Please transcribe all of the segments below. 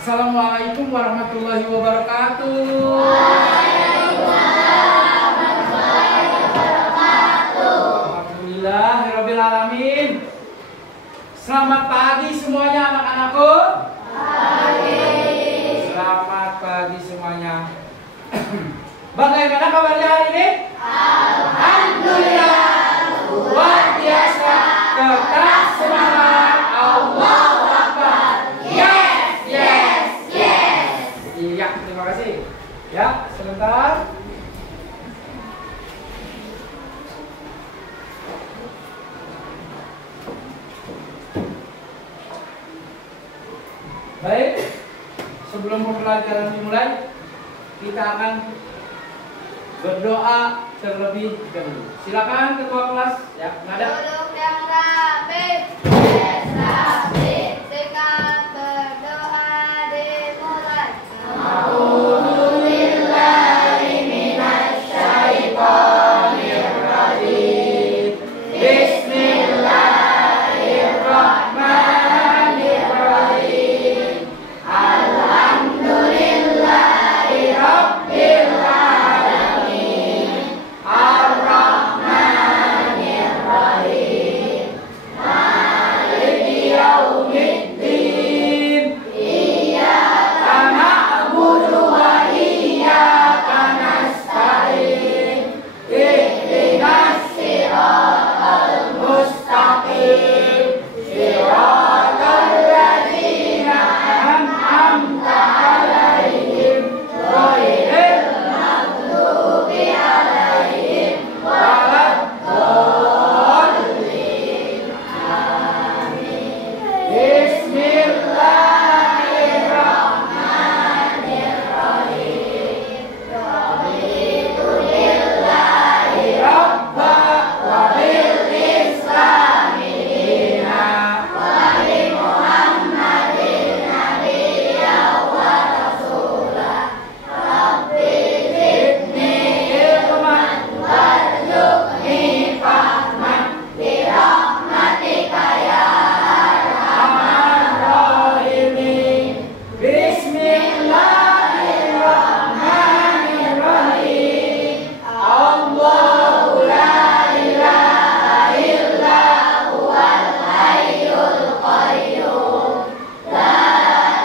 Assalamualaikum warahmatullahi wabarakatuh. Waalaikumsalam warahmatullahi wabarakatuh. Alhamdulillahirabbil alamin. Selamat pagi semuanya anak-anakku. Pagi. Selamat pagi semuanya. Bagaimana kabarnya hari ini? Alhamdulillah. Luar biasa. Tetap semangat. Allahu Akbar. Yes, yes, yes. Iya, terima kasih. Ya, sebentar. Baik, sebelum pembelajaran dimulai, kita akan berdoa terlebih dahulu. Silakan ketua kelas, ya, nada. Duduk yang rapi. Yes, rapi. Singkat berdoa dimulai. A'udzubillahi minasyaitonirrajim. Bismillahirrahmanirrahim. Alhamdulillahi rabbil alamin. Ar-Rahmanirrahim. Maliki yaumiddin. Iyyaka na'budu wa iyyaka nasta'in. Ihdinas siratal mustaqim. Siratal ladzina an'amta 'alaihim ghairil maghdubi 'alaihim waladdallin. Amin. Bismillahirrahmanirrahim. Raditu lillahi rabba wa bil islami dina wa li Muhammadin nabiyya wa rasula. Rabbi zidni ilman warzuqni fahman bi rahmatika ya arhamar rahimin. Bismillahirrahmanirrahim. Allahu la ilaha illa huwal hayyul qayyum. La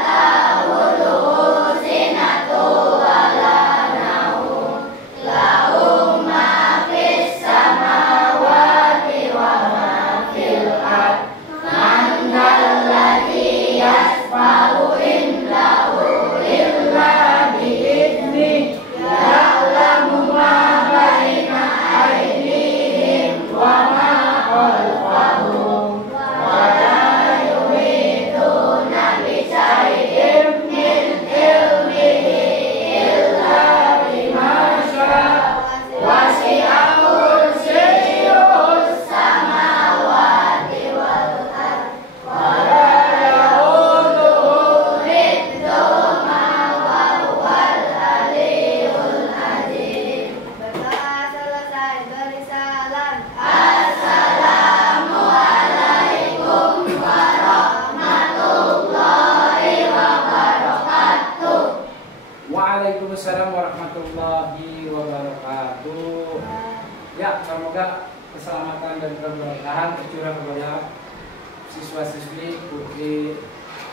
ta'khudhuhu sinatun wa la nawm. Lahu ma fis samawati wa ma fil ardh. Man dzalladzi yashfa'u indahu illa bi'idhnihi. Ya'lamu ma baina aydihim wa ma khalfahum. Wa la yuhituna bi syai'in min ilmihi illa bima syaa'. Wasi'a kursiyyuhus samawati wal ardh. Wa la ya'uduhu hifdhuhuma wa huwal aliyyul azim. Berdoa selesai beri salam. Assalamualaikum warahmatullahi wabarakatuh. Waalaikumsalam warahmatullahi wabarakatuh. Ya, semoga keselamatan dan keberkahan tercurah kepada siswa-siswi, putri,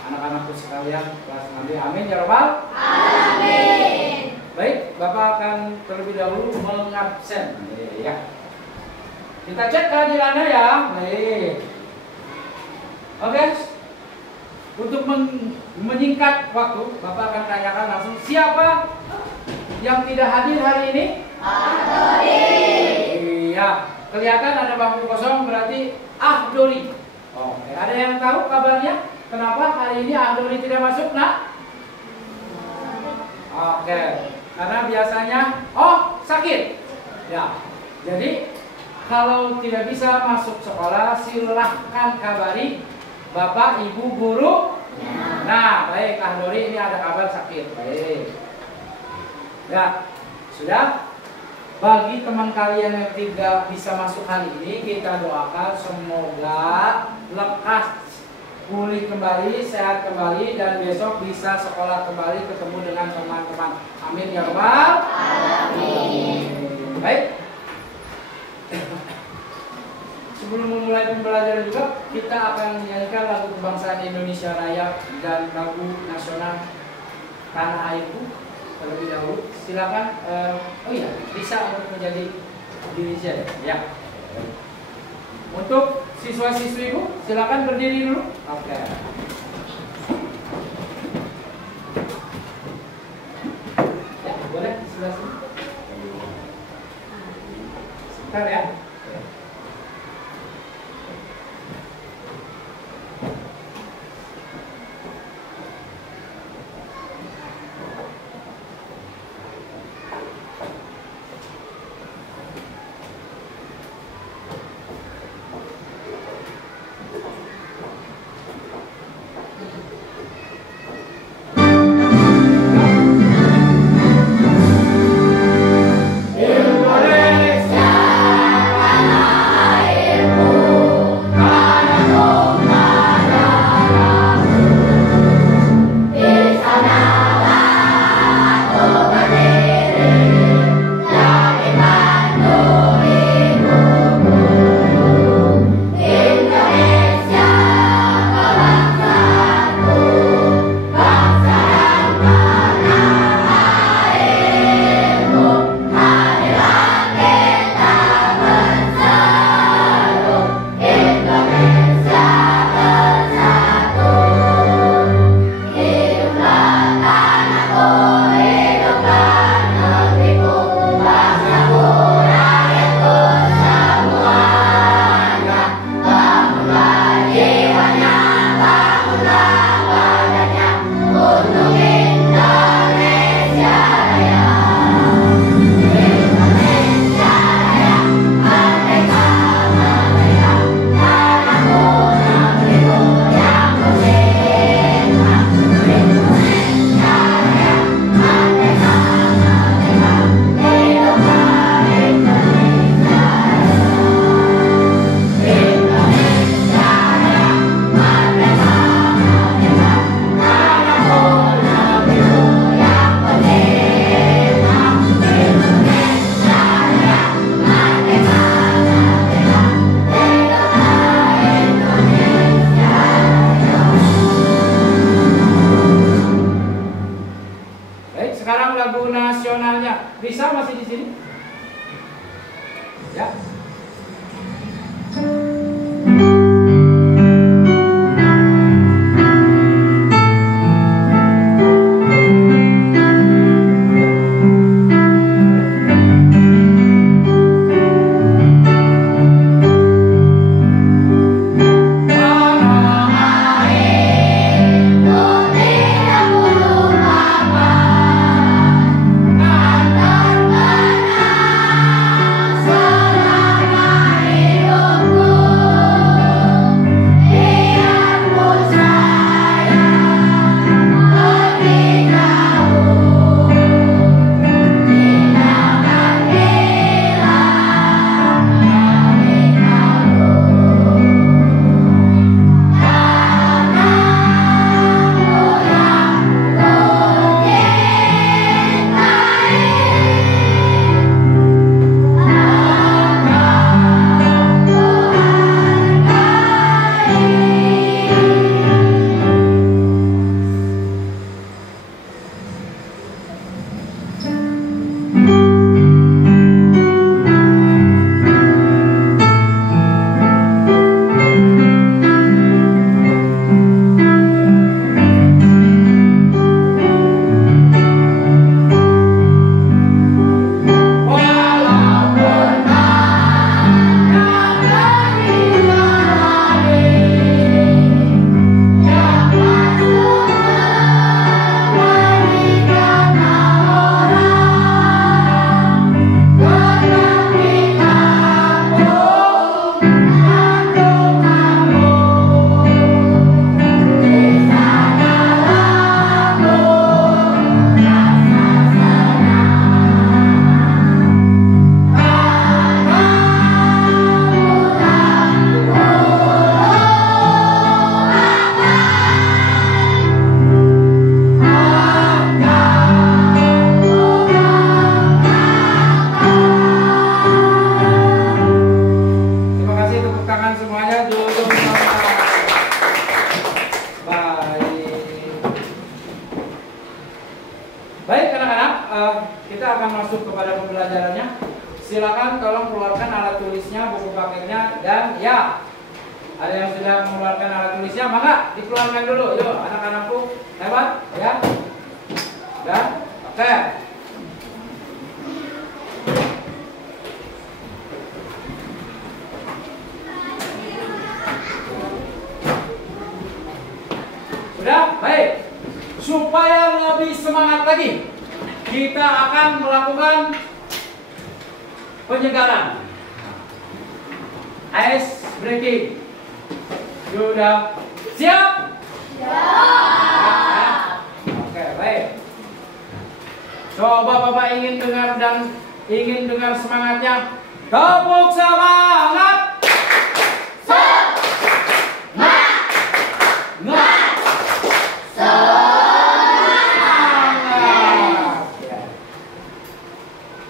anak-anakku sekalian kelas nanti. Amin ya rabbal. Amin. Baik, Bapak akan terlebih dahulu mengabsen. Ya. Kita cek kehadirannya ya. Baik. Oke. Untuk menyingkat waktu, Bapak akan tanyakan langsung siapa yang tidak hadir hari ini? Iya, kelihatan ada bangku kosong berarti Ahdori. Oke, ada yang tahu kabarnya? Kenapa hari ini Ahdori tidak masuk, Nak? Oke, karena biasanya sakit. Ya. Jadi kalau tidak bisa masuk sekolah, silahkan kabari Bapak, Ibu, Guru. Nah, baik, Ahdori ini ada kabar sakit. Baik. Ya, sudah. Bagi teman kalian yang tidak bisa masuk hari ini, kita doakan semoga lekas pulih kembali, sehat kembali, dan besok bisa sekolah kembali, ketemu dengan teman-teman. Amin ya rabbal alamin. Baik. Sebelum memulai pembelajaran juga, kita akan menyanyikan lagu kebangsaan Indonesia Raya dan lagu nasional Tanah Airku terlebih dahulu. Silakan. Oh iya, bisa untuk menjadi diri saya. Ya. Untuk siswa-siswiku, silakan berdiri dulu. Oke. Ya, boleh sebelah sini. Sebentar ya. silakan tolong keluarkan alat tulisnya, buku paketnya, dan ya, ada yang sudah mengeluarkan alat tulisnya, maka dikeluarkan dulu. Yuk, anak-anakku, hebat, ya. Dan, oke. Sudah, baik. Supaya lebih semangat lagi, kita akan melakukan penyegaran, ice breaking. Sudah siap? Siap. Oke, baik. Coba Bapak ingin dengar semangatnya. Tepuk semangat.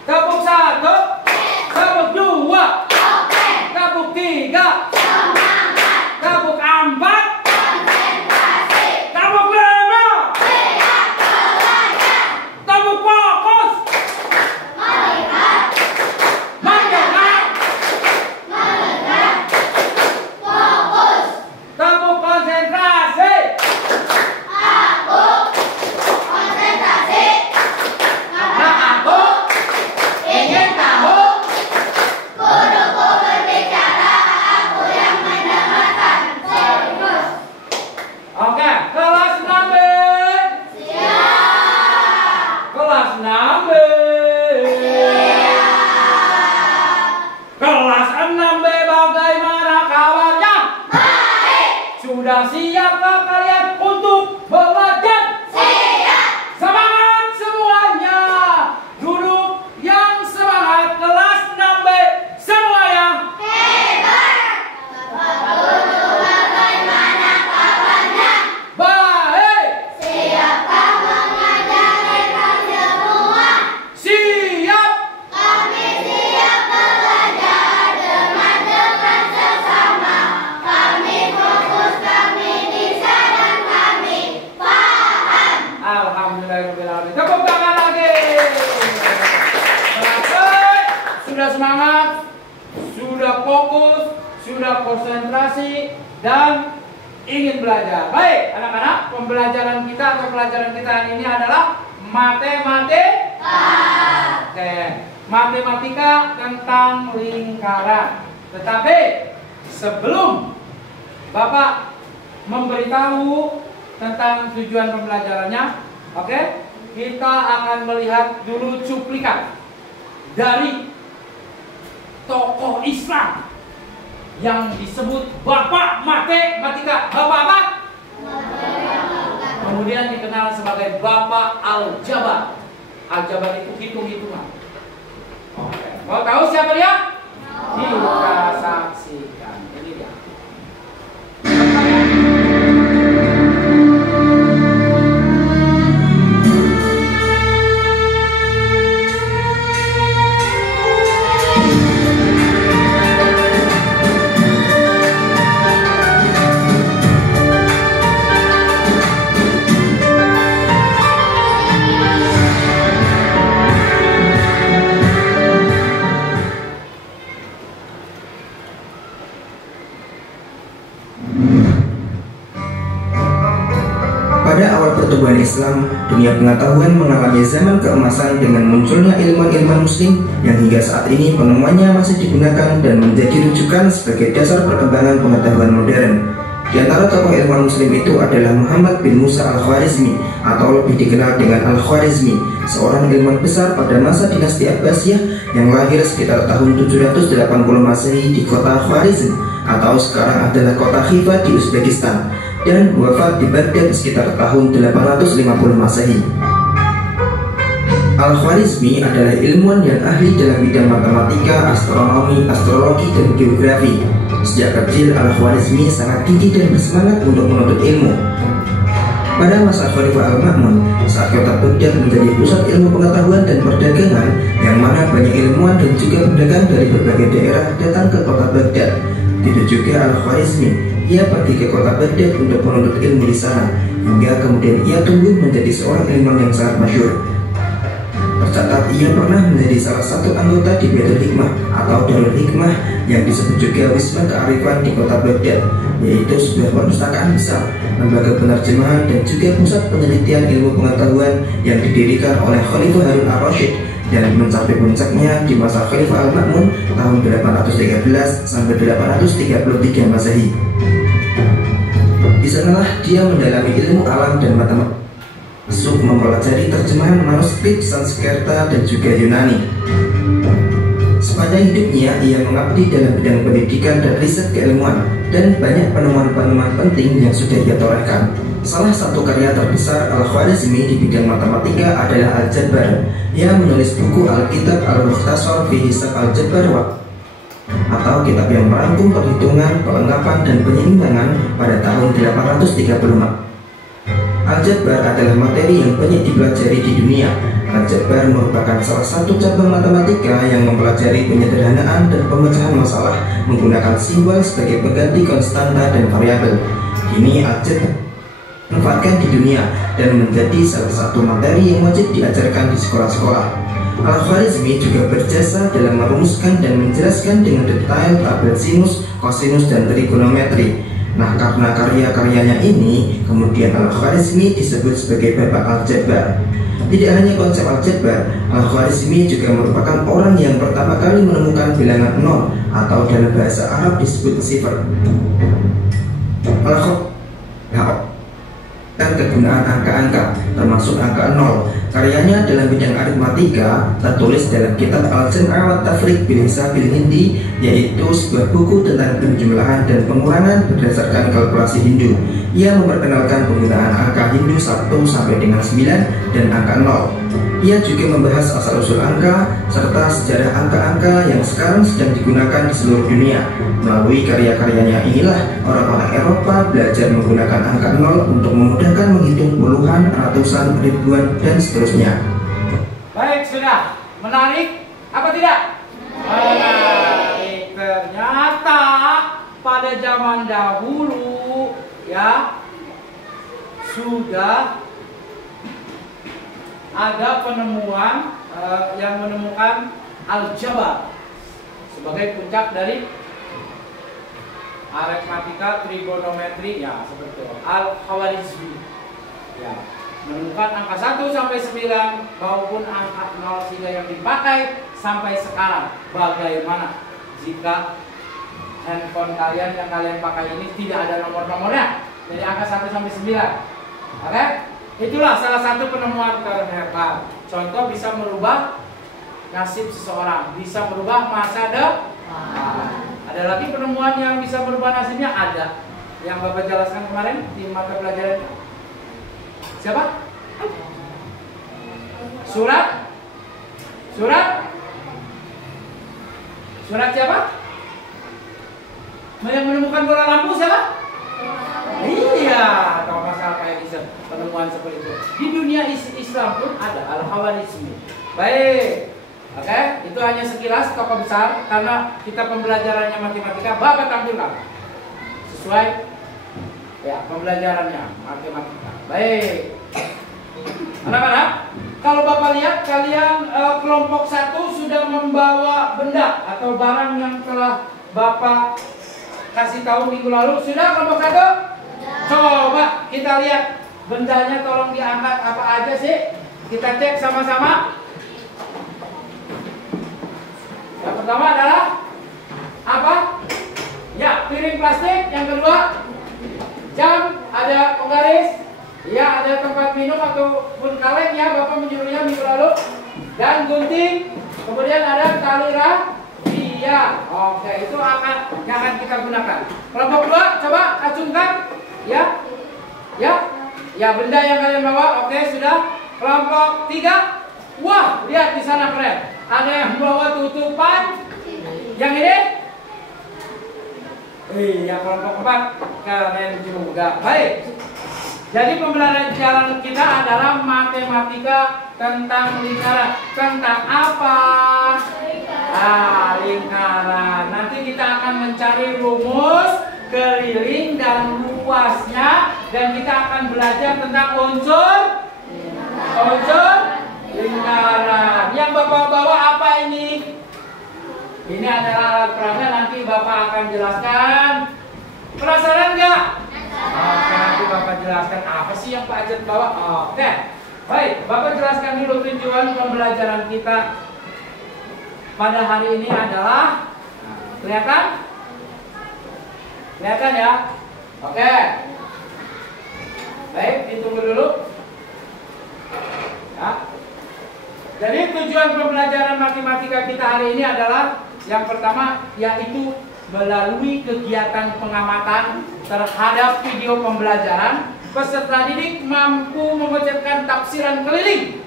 Tepuk 1, tepuk 2, tepuk 3, tepuk 4, tepuk 5, tepuk fokus, mendengar, tepuk konsentrasi, karena aku ingin tahu. Guruku berbicara, aku yang mendengarkan. Serius. Oke, kelas 6B. Siap. Kelas 6B. Siap. Kelas 6B, bagaimana kabarnya? Baik. Sudah siapkah kalian untuk belajar? Siap. Semangat semuanya. Duduk yang semangat. Kelas 6B semua yang Hebat. Bapak Guru, bagaimana kabarnya? baik. Siapkah mengajari kalian semua? Siap. Kami siap belajar dengan sesama. Kami fokus, kami bisa, dan kami paham. Alhamdulillahirobbilalamin. Tepuk tangan lagi. Baik. Sudah semangat, sudah fokus, sudah konsentrasi, dan ingin belajar. Baik, anak-anak, pembelajaran kita atau pelajaran kita hari ini adalah matematika. Oke, matematika tentang lingkaran. Tetapi sebelum Bapak memberitahu tentang tujuan pembelajarannya, oke, kita akan melihat dulu cuplikan dari tokoh Islam yang disebut Bapak Matematika. Bapak apa? Kemudian dikenal sebagai Bapak Al-Jabar. Al-Jabar itu hitung-hitungan. Oke. Mau tahu siapa dia? Kita saksikan. Ini dia. Pada awal pertumbuhan Islam, dunia pengetahuan mengalami zaman keemasan dengan munculnya ilmuwan-ilmuwan muslim yang hingga saat ini penemuannya masih digunakan dan menjadi rujukan sebagai dasar perkembangan pengetahuan modern. Di antara tokoh ilmuwan muslim itu adalah Muhammad bin Musa al-Khwarizmi atau lebih dikenal dengan Al-Khwarizmi, seorang ilmuwan besar pada masa dinasti Abbasiyah yang lahir sekitar tahun 780 Masehi di kota Khwarizm atau sekarang adalah kota Khiva di Uzbekistan, dan wafat di Baghdad sekitar tahun 850 Masehi. Al-Khwarizmi adalah ilmuwan yang ahli dalam bidang matematika, astronomi, astrologi, dan geografi. Sejak kecil, Al-Khwarizmi sangat gigih dan bersemangat untuk menuntut ilmu. Pada masa Khalifah Al-Ma'mun, saat kota Baghdad menjadi pusat ilmu pengetahuan dan perdagangan, yang mana banyak ilmuwan dan juga pedagang dari berbagai daerah datang ke kota Baghdad. Tidak juga Al-Khwarizmi, ia pergi ke kota Baghdad untuk menuntut ilmu di sana, hingga kemudian ia tumbuh menjadi seorang ilmuwan yang sangat masyhur. Tercatat ia pernah menjadi salah satu anggota di Baitul Hikmah atau Darul Hikmah yang disebut juga Wisma Kearifan di kota Baghdad, yaitu sebuah perpustakaan besar, lembaga penerjemahan dan juga pusat penelitian ilmu pengetahuan yang didirikan oleh Khalifah Harun al-Rasyid dan mencapai puncaknya di masa Khalifah Al-Ma'mun tahun 813 sampai 833 Masehi. Di sanalah dia mendalami ilmu alam dan matematika, masuk mempelajari terjemahan manuskrip Sanskerta dan juga Yunani. Sepanjang hidupnya ia mengabdi dalam bidang pendidikan dan riset keilmuan, dan banyak penemuan-penemuan penting yang sudah ia torehkan. Salah satu karya terbesar Al-Khwarizmi di bidang matematika adalah Al-Jabbar. Ia menulis buku Al-Kitab Al-Mukhtasar fi Hisab Al-Jabbar atau kitab yang merangkum perhitungan, perlengkapan, dan penyeimbangan pada tahun 835. Al-Jabbar adalah materi yang banyak dipelajari di dunia. Al-Jabbar merupakan salah satu cabang matematika yang mempelajari penyederhanaan dan pemecahan masalah menggunakan simbol sebagai pengganti konstanta dan variabel. Kini Al-Jabbar dimanfaatkan di dunia dan menjadi salah satu materi yang wajib diajarkan di sekolah-sekolah. Al-Khwarizmi juga berjasa dalam merumuskan dan menjelaskan dengan detail tabel sinus, kosinus, dan trigonometri. Nah, karena karya-karyanya ini, kemudian Al-Khwarizmi disebut sebagai Bapak Al-Jabbar. Tidak hanya konsep Al-Jabbar, Al-Khwarizmi juga merupakan orang yang pertama kali menemukan bilangan nol atau dalam bahasa Arab disebut sifar. Al-Khwarizmi kegunaan angka-angka, termasuk angka 0. Karyanya dalam bidang aritmatika tertulis dalam kitab Al-Jam'a wa Tafriq bil Hisabil Hindi, yaitu sebuah buku tentang penjumlahan dan pengurangan berdasarkan kalkulasi Hindu. Ia memperkenalkan penggunaan angka Hindu 1 sampai dengan 9 dan angka 0. Ia juga membahas asal-usul angka serta sejarah angka-angka yang sekarang sedang digunakan di seluruh dunia. Melalui karya-karyanya inilah orang-orang Eropa belajar menggunakan angka 0 untuk memudahkan menghitung puluhan, ratusan, ribuan, dan seterusnya. Baik, sudah. Menarik apa tidak? Menarik. Ternyata pada zaman dahulu ya sudah ada penemuan yang menemukan Al-Jabbar sebagai puncak dari aritmatika, trigonometri, ya seperti itu. Al-Khwarizmi ya menemukan angka 1 sampai 9 maupun angka 0 sehingga yang dipakai sampai sekarang. Bagaimana jika handphone kalian yang kalian pakai ini tidak ada nomor-nomornya, jadi angka 1 sampai 9? Oke? Itulah salah satu penemuan terhebat. Contoh, bisa merubah nasib seseorang, bisa merubah masa depan. Ada lagi penemuan yang bisa merubah nasibnya, ada yang Bapak jelaskan kemarin di mata pelajaran. Siapa? Surat siapa? Yang menemukan bola lampu siapa? Iya, kalau masalah kayak gitu, penemuan seperti itu di dunia Islam pun ada Al-Khwarizmi. Baik, oke, itu hanya sekilas tokoh besar karena kita pembelajarannya matematika. Bapak tampilkan sesuai ya pembelajarannya matematika. Baik, anak-anak, kalau Bapak lihat kalian kelompok 1 sudah membawa benda atau barang yang telah Bapak kasih tahu minggu lalu. Sudah kelompok 1? Coba kita lihat bendanya, tolong diangkat apa aja sih. Kita cek sama-sama. Yang pertama adalah apa? Ya, piring plastik. Yang kedua, jam, ada penggaris. Ya, ada tempat minum ataupun kaleng ya, Bapak menyuruhnya minggu lalu. Dan gunting. Kemudian ada tali rafia. Oke, itu yang akan kita gunakan. Kelompok 2, coba acungkan. Ya, benda yang kalian bawa. Oke, sudah. Kelompok 3, wah, lihat di sana keren. Ada yang bawa tutupan. Yang ini? Iya, kelompok 4 keren juga. Baik. Jadi pembelajaran kita adalah matematika tentang lingkaran. Tentang apa? Lingkaran. Nanti kita akan mencari rumus keliling dan luasnya, dan kita akan belajar tentang unsur lingkaran. lingkaran. Yang Bapak bawa apa ini? Ini adalah alat peraga, nanti Bapak akan jelaskan. Penasaran nggak? Oke, nanti Bapak jelaskan apa sih yang Pak Ajat bawa. Oke, baik, Bapak jelaskan dulu tujuan pembelajaran kita pada hari ini adalah, kelihatan? Kelihatan ya? Oke. Baik, ditunggu dulu. Ya. Jadi tujuan pembelajaran matematika kita hari ini adalah yang pertama, yaitu melalui kegiatan pengamatan terhadap video pembelajaran, peserta didik mampu mengucapkan tafsiran keliling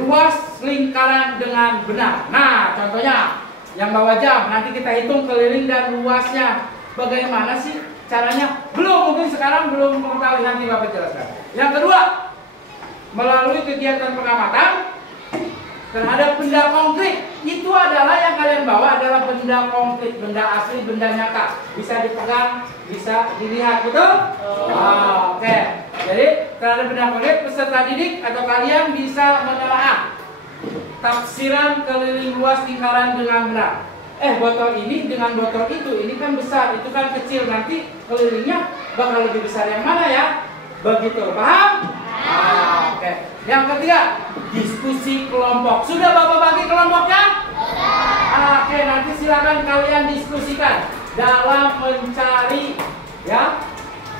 luas lingkaran dengan benar. Nah, contohnya yang bawa jam, nanti kita hitung keliling dan luasnya. Bagaimana sih caranya? Mungkin sekarang belum mengetahui, nanti Bapak jelaskan. Yang kedua, melalui kegiatan pengamatan terhadap benda konkret. Itu adalah yang kalian bawa adalah benda konkret, benda asli, benda nyata. Bisa dipegang, bisa dilihat, betul? Oke. Jadi terhadap benda konkret, peserta didik atau kalian bisa menelaah tafsiran keliling luas lingkaran dengan benar. Botol ini dengan botol itu, ini kan besar, itu kan kecil, nanti kelilingnya bakal lebih besar yang mana ya? Begitu, paham? Oke. Yang ketiga, diskusi kelompok. Sudah Bapak bagi kelompoknya? Oke, nanti silakan kalian diskusikan dalam mencari ya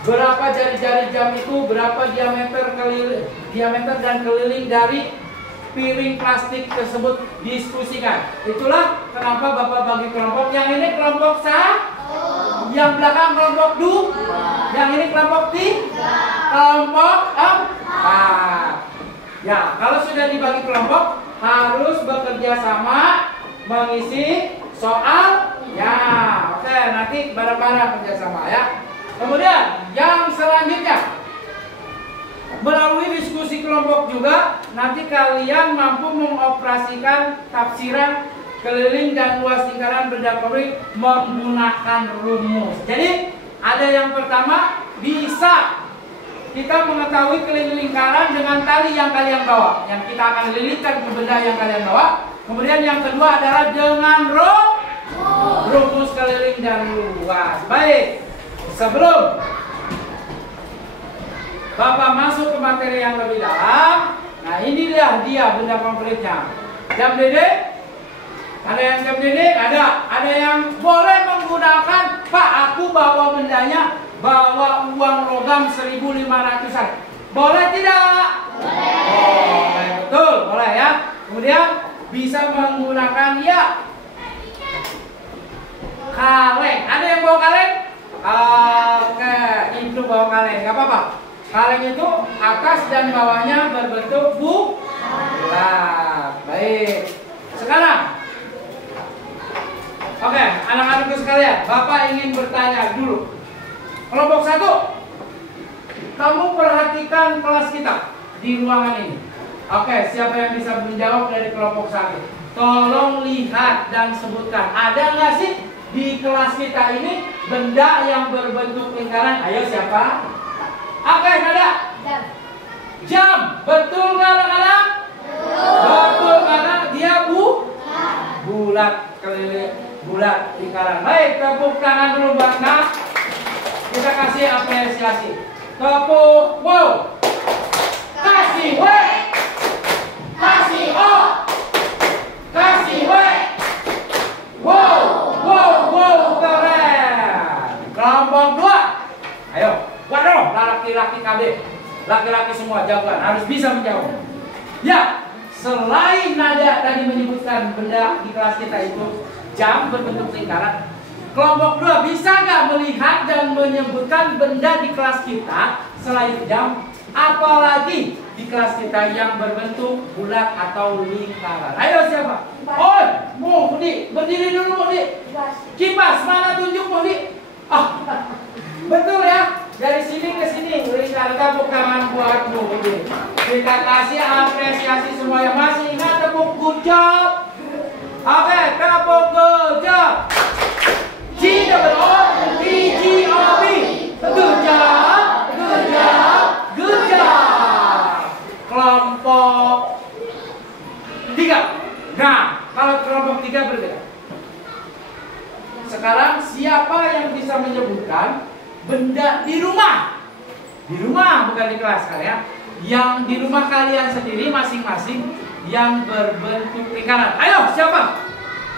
berapa jari-jari jam itu, berapa diameter dan keliling dari piring plastik tersebut, diskusikan. Itulah kenapa Bapak bagi kelompok. Yang ini kelompok yang belakang kelompok yang ini kelompok kelompok 4. Ya, kalau sudah dibagi kelompok harus bekerja sama mengisi soal. Ya, oke, nanti bareng-bareng kerjasama ya. Kemudian yang selanjutnya, melalui diskusi kelompok juga nanti kalian mampu mengoperasikan tafsiran keliling dan luas lingkaran benda konkret menggunakan rumus. Jadi ada yang pertama, bisa kita mengetahui keliling lingkaran dengan tali yang kalian bawa, yang kita akan lilitkan ke benda yang kalian bawa. Kemudian yang kedua adalah dengan rumus keliling dan luas. Baik, sebelum Bapak masuk ke materi yang lebih dalam, nah inilah dia benda konkretnya. Jam dede, ada yang jam dede, ada yang boleh menggunakan, Pak, aku bawa bendanya, bawa uang logam 1.500-an. Boleh tidak? Boleh, betul, boleh ya. Kemudian bisa menggunakan ya kaleng. Ada yang bawa kaleng? Oke, itu bawa kaleng, nggak apa-apa. Kaleng itu atas dan bawahnya berbentuk bulat. Baik. Sekarang, oke, anak-anakku sekalian, Bapak ingin bertanya dulu. Kelompok 1, kamu perhatikan kelas kita di ruangan ini. Oke, siapa yang bisa menjawab dari kelompok 1? Tolong lihat dan sebutkan. Ada nggak sih di kelas kita ini benda yang berbentuk lingkaran? Ayo, siapa? Oke, ada. Jam. Betul nggak anak-anak? Betul, karena dia bulat, keliling bulat lingkaran. Baik, tepuk tangan dulu Bang Nak. Kita kasih apresiasi. Tepuk, wow. Kasih W. Kasih O. Kasih W. Wow, wow, wow, keren. Kelompok 2. Ayo, waduh, laki-laki KB. Laki-laki semua jawaban harus bisa menjawab. Ya, selain Nada tadi menyebutkan benda di kelas kita itu jam berbentuk lingkaran, kelompok 2 bisa nggak melihat dan menyebutkan benda di kelas kita selain jam, apalagi di kelas kita yang berbentuk bulat atau lingkaran? Ayo, siapa? Oh, Budi, berdiri dulu Budi. Kipas, mana tunjuk Budi? Oh, betul ya. Dari sini ke sini, lingkaran. Tepuk tangan buat Budi. Kita kasih apresiasi semua yang masih ingat. Tepuk good job. Oke, tepuk good job. G-O-B. Good job, good job, good job. Kelompok menyebutkan benda di rumah. Di rumah, bukan di kelas kalian. Yang di rumah kalian sendiri masing-masing yang berbentuk lingkaran. Ayo, siapa?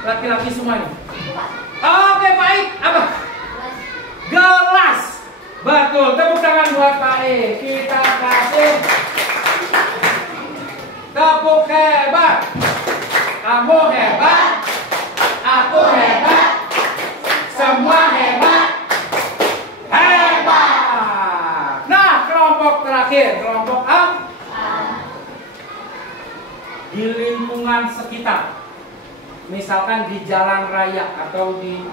Laki-laki semua ini. Oke, baik. Apa? Gelas. Betul. Tepuk tangan buat Pak E. Kita kasih tepuk hebat. Kamu hebat. Aku hebat. Semua hebat. Hebat. Nah, kelompok terakhir, kelompok A. Di lingkungan sekitar. Misalkan di jalan raya atau di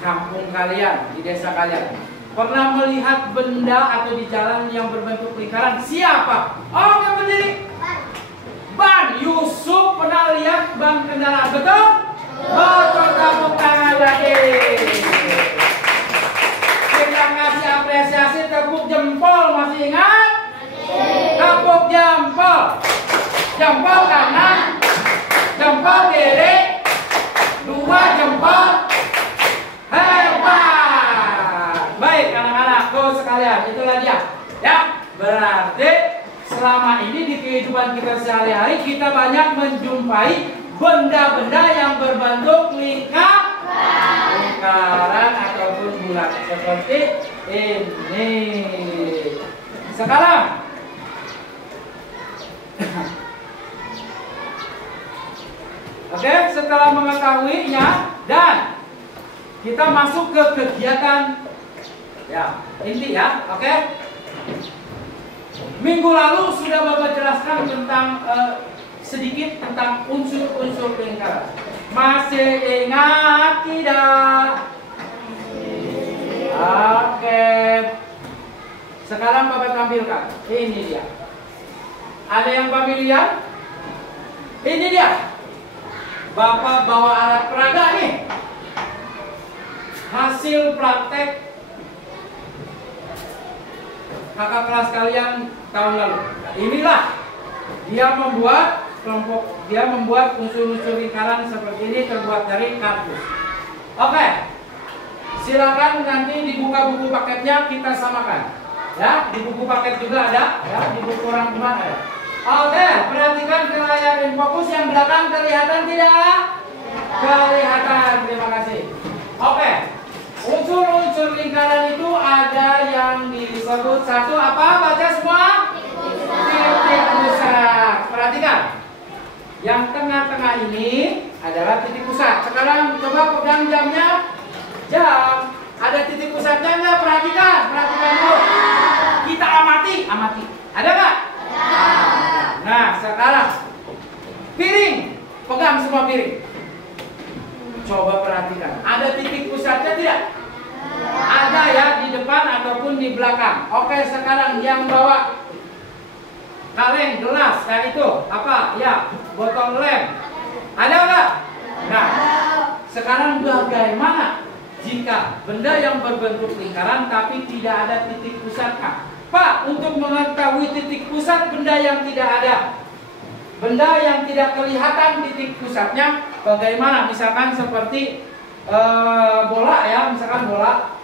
kampung kalian, di desa kalian. Pernah melihat benda atau di jalan yang berbentuk lingkaran? Siapa? Oh, yang berdiri. Ban. Yusuf pernah lihat ban kendaraan, betul? Betul, tepuk tangan lagi. Kita kasih apresiasi, tepuk jempol, masih ingat? Tepuk jempol. Jempol kanan, jempol kiri, 2 jempol. Hebat. Baik anak-anakku sekalian, itulah dia. Ya, berarti selama ini di kehidupan kita sehari-hari kita banyak menjumpai benda-benda yang berbentuk lingkaran ataupun bulat seperti ini. Sekarang oke, setelah mengetahuinya dan kita masuk ke kegiatan inti ya, oke. Minggu lalu sudah Bapak jelaskan tentang sedikit tentang unsur-unsur lingkaran. Masih ingat tidak? Oke. Sekarang Bapak tampilkan. Ini dia. Ada yang familiar? Ini dia. Bapak bawa alat peraga nih. Hasil praktek kakak kelas kalian tahun lalu. Inilah dia membuat unsur-unsur lingkaran seperti ini terbuat dari kardus. Oke. Silakan nanti dibuka buku paketnya, kita samakan. Ya, di buku paket juga ada, ya, di buku orang tua ada. Oke, perhatikan ke layar InFocus yang belakang kelihatan tidak? Kelihatan, terima kasih. Oke, unsur-unsur lingkaran itu ada yang disebut satu apa? Baca semua? Titik pusat. Perhatikan, yang tengah-tengah ini adalah titik pusat. Sekarang coba pegang jamnya. Jam, ada titik pusatnya nggak? Perhatikan dulu. Kita amati. Ada nggak? Nah, sekarang piring, pegang semua piring. Coba perhatikan, ada titik pusatnya tidak? Ada ya, di depan ataupun di belakang. Oke, sekarang yang bawa kaleng, gelas, kayak itu apa? Ya, botol lem. Ada nggak? Nah, sekarang bagaimana jika benda yang berbentuk lingkaran tapi tidak ada titik pusatnya? Pak, untuk mengetahui titik pusat benda yang tidak ada, benda yang tidak kelihatan titik pusatnya, bagaimana? Misalkan seperti bola ya, misalkan bola.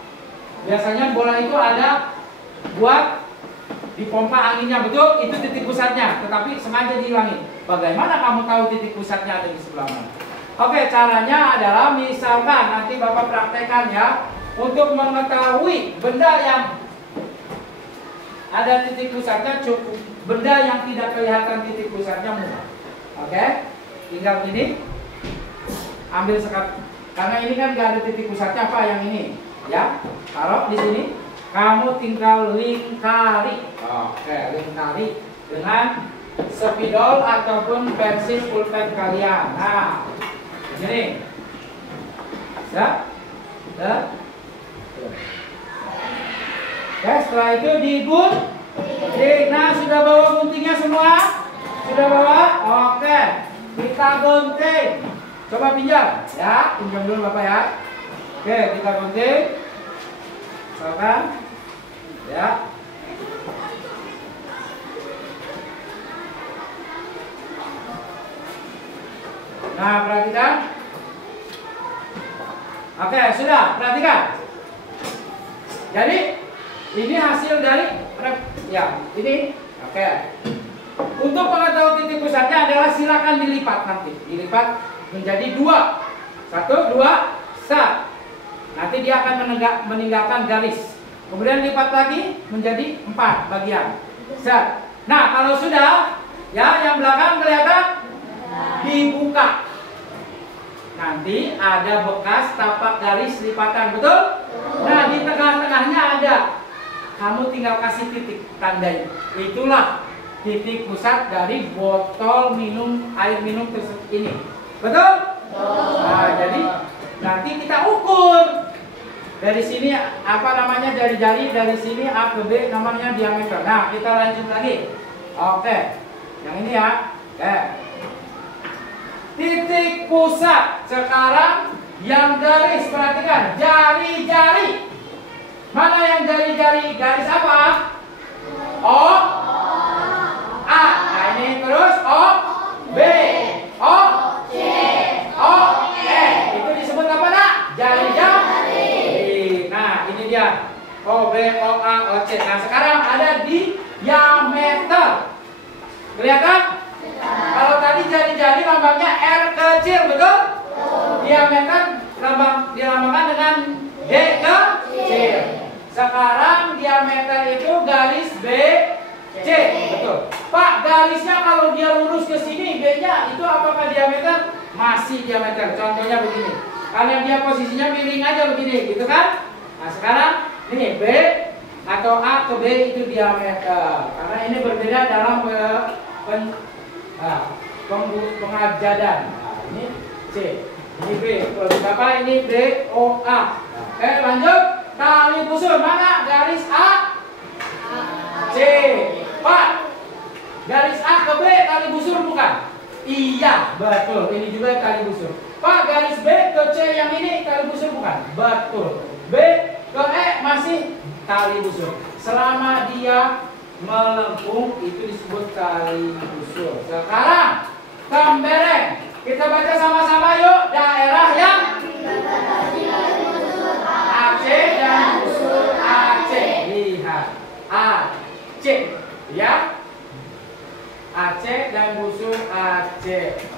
Biasanya bola itu ada buat dipompa anginnya, betul? Itu titik pusatnya, tetapi sengaja dihilangin. Bagaimana kamu tahu titik pusatnya ada di sebelah mana? Oke, caranya adalah misalkan nanti Bapak praktekkan ya, untuk mengetahui benda yang ada titik pusatnya cukup, benda yang tidak kelihatan titik pusatnya mudah. Oke, tinggal gini, ambil sekat, karena ini kan gak ada titik pusatnya apa yang ini, ya, taruh di sini, kamu tinggal lingkari. Oke, lingkari dengan spidol ataupun pensil pulpen kalian. Nah, begini, ya, oke, setelah itu digunting. Nah, sudah bawa guntingnya semua? Sudah bawa? Oke, kita gunting. Coba pinjam, ya, pinjam dulu Bapak ya. Oke, kita gunting. Misalkan, ya. Nah, perhatikan. Oke, sudah, perhatikan. Jadi ini hasil dari ya ini. Oke. Untuk mengetahui titik pusatnya adalah silakan dilipat nanti. Dilipat menjadi 2. 1, 2, set. Nanti dia akan meninggalkan garis. Kemudian lipat lagi menjadi 4 bagian. Set. Nah, kalau sudah ya yang belakang kelihatan dibuka. Nanti ada bekas tapak garis lipatan, betul? Nah, di tengah-tengahnya ada. Kamu tinggal kasih titik tandai. Itulah titik pusat dari botol minum air minum tersebut ini. Betul? Nah, jadi nanti kita ukur. Dari sini apa namanya jari-jari, dari sini A ke B namanya diameter. Nah, kita lanjut lagi. Oke. Yang ini ya. Oke. Titik pusat. Sekarang yang garis, perhatikan jari-jari. Mana yang jari-jari? Garis apa? O A. Nah, ini terus O B O C O E. Itu disebut apa, Nak? Jari-jari. Nah, ini dia. O B O A O C. Nah, sekarang ada di diameter. Kelihatan? Kalau tadi jari-jari lambangnya R kecil, betul? Diameter dilambangkan dengan D kecil. Sekarang diameter itu garis BC, betul. Pak, garisnya kalau dia lurus ke sini, B-nya itu apakah diameter? Masih diameter. Contohnya begini. Karena dia posisinya miring aja begini, gitu kan? Nah, sekarang ini B atau A ke B itu diameter. Karena ini berbeda dalam pengabjadan. Nah, ini C, ini B. Kalau berapa ini B O A. Oke, lanjut. Tali busur mana? Garis A C. Pak, garis A ke B tali busur bukan? Iya, betul. Ini juga tali busur. Pak, garis B ke C yang ini tali busur bukan? Betul. B ke E masih tali busur. Selama dia melengkung itu disebut tali busur. Sekarang tembereng. Kita baca sama-sama yuk. Daerah yang AC dan busur AC. Lihat AC ya, AC dan busur AC.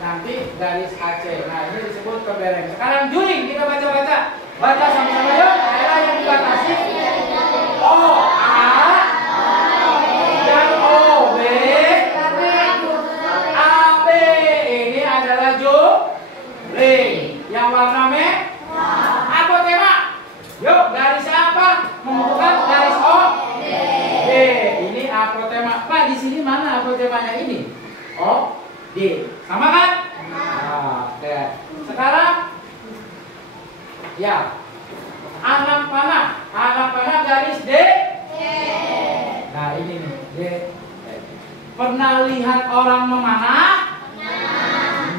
Nanti garis AC. Nah, ini disebut tembereng. Sekarang juling, kita baca-baca. Baca sama-sama yuk. Daerah yang dibatasi O A dan O B AB. Ini adalah juling. Yang warna merah apa tema? Yuk, garisnya apa? Menentukan garis O D. Ini apotema. Pak, di sini mana apotemanya ini? O D. Sama kan? Oke. Sekarang ya, anak panah. Anak panah garis D. Nah, ini nih D. Pernah lihat orang memanah?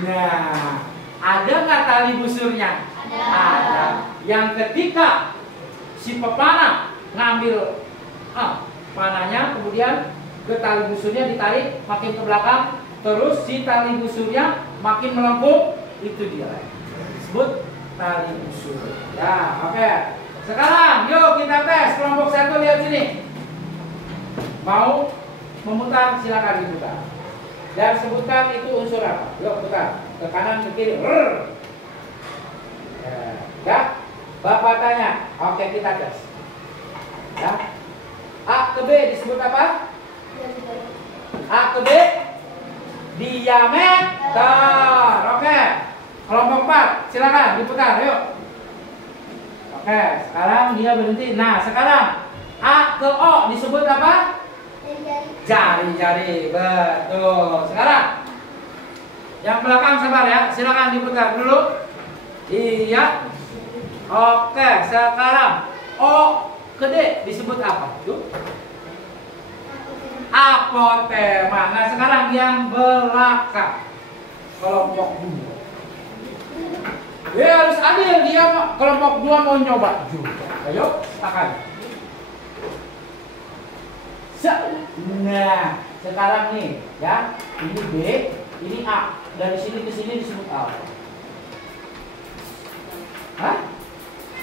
Nah, ada nggak tali busurnya? Ada. Yang ketika si pepanah ngambil panahnya, kemudian ke tali busurnya ditarik makin ke belakang, terus si tali busurnya makin melengkung, itu dia disebut tali busur. Ya, oke. Sekarang yuk kita tes. Kelompok 1 lihat sini. Mau memutar silakan diputar. Dan sebutkan itu unsur apa. Yuk putar ke kanan ke kiri. Ya, Bapak tanya. Oke, kita tes. Ya. A ke B disebut apa? A ke B diameter. Oke. Kelompok 4 silakan diputar. Yuk. Oke, sekarang dia berhenti. Nah, sekarang A ke O disebut apa? Jari-jari. Betul. Sekarang yang belakang sabar ya. Silakan diputar dulu. Iya. Oke, sekarang O ke D disebut apa? Tuh. Apotema. Nah, sekarang yang belakang. Kelompok 2. Dia harus adil, dia kelompok 2 mau nyoba juga. Ayo, silakan. Nah, sekarang nih, ya, ini B, ini A. Dari sini ke sini disebut A. Hah?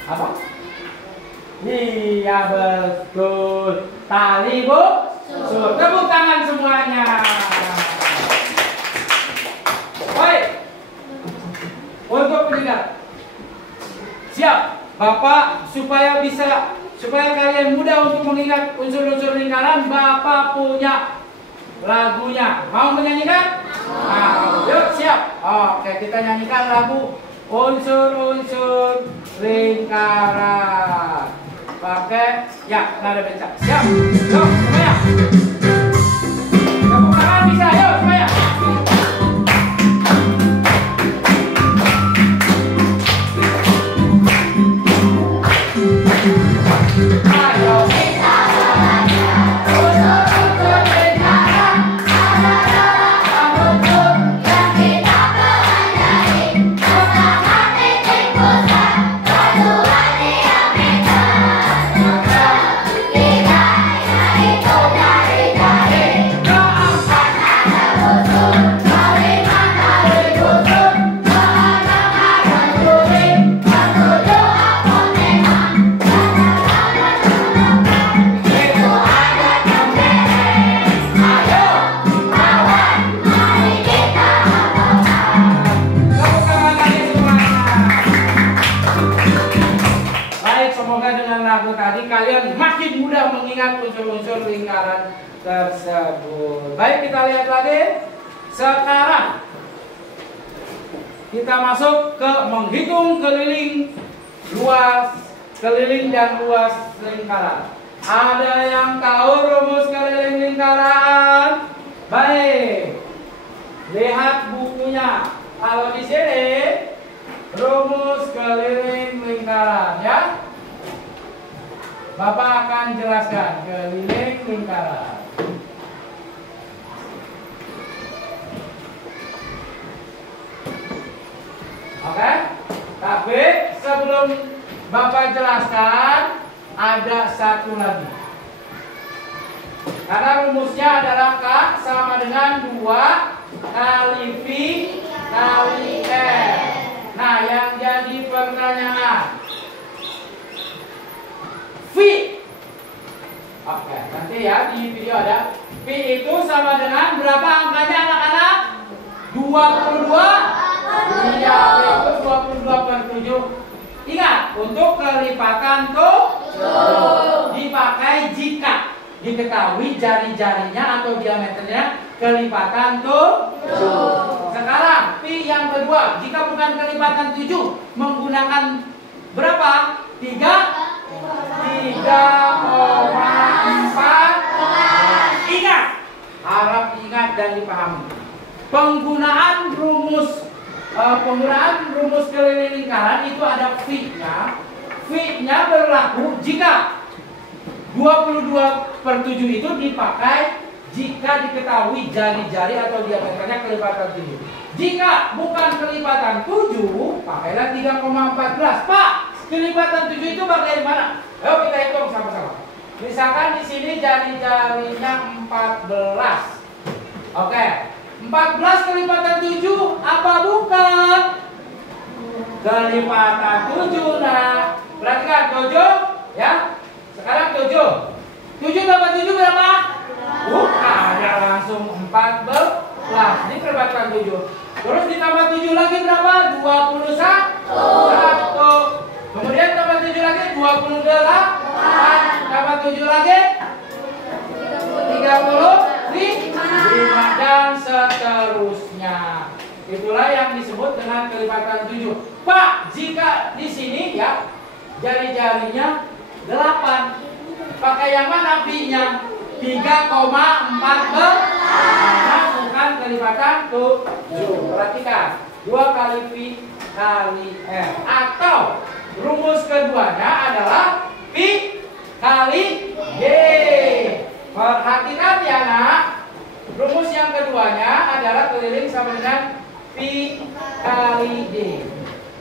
Apa? Iya betul. Tali busur. Tepuk tangan semuanya. Baik. Untuk pendengar. Siap, Bapak supaya kalian mudah untuk mengingat unsur-unsur lingkaran, Bapak punya lagunya. Mau menyanyikan? Mau. Yuk, siap. Oke, kita nyanyikan lagu unsur-unsur lingkaran. Pakai ya nada becak. Siap. Yuk, semuanya. Tepuk tangan bisa, yuk semuanya. Ayo kita belajar unsur-unsur lingkaran. Ada dalam unsur yang kita pelajari. Pertama titik pusat, kedua diameter, ketiga itu jari-jari, keempat ada busur, kelima tali busur, keenam ada duri, ketujuh apotekma. Itu ada tempelet. Ayo kawan, mari kita hafalkan. Tepuk tangan lagi semuanya. Baik, semoga dengan lagu tadi kalian makin mudah mengingat unsur-unsur lingkaran tersebut. Baik, kita lihat lagi. Sekarang kita masuk ke menghitung keliling dan luas lingkaran. Ada yang tahu rumus keliling lingkaran? Baik. Lihat bukunya. Kalau di sini rumus keliling lingkaran ya. Bapak akan jelaskan keliling lingkaran. Oke? Tapi sebelum Bapak jelaskan, ada satu lagi. Karena rumusnya adalah K sama dengan 2 kali V kali R. Nah, yang jadi pertanyaan, V. Oke, nanti ya di video ada. V itu sama dengan berapa angkanya anak-anak? 22. Iya, itu 22/7. Ingat, untuk kelipatan tujuh dipakai jika diketahui jari-jarinya atau diameternya kelipatan 7. Sekarang pi yang kedua, jika bukan kelipatan 7 menggunakan berapa? 3,4. Ingat, harap ingat dan dipahami. Penggunaan rumus keliling lingkaran itu ada V-nya. V-nya berlaku jika 22/7 itu dipakai jika diketahui jari-jari atau diameternya kelipatan 7. Jika bukan kelipatan 7, pakailah 3,14. Pak, kelipatan 7 itu bagaimana? Ayo kita hitung sama-sama. Misalkan di sini jari-jarinya 14. Oke. 14 kelipatan 7 apa bukan? Kelipatan 7. Nah, perhatikan 7 ya. Sekarang 7. 7 tambah 7 berapa? Bukan, ya langsung 14. Ini kelipatan 7. Terus ditambah 7 lagi berapa? 21. Kemudian tambah 7 lagi 28. Tambah 7 lagi 35 dan seterusnya. Itulah yang disebut dengan kelipatan 7. Pak, jika di sini ya jari-jarinya 8, pakai yang mana pi-nya? 3,14 karena bukan kelipatan 7. Perhatikan, 2 kali pi kali r. Atau rumus keduanya adalah pi kali g. Perhatikan ya nak, rumus yang keduanya adalah keliling sama dengan pi kali d.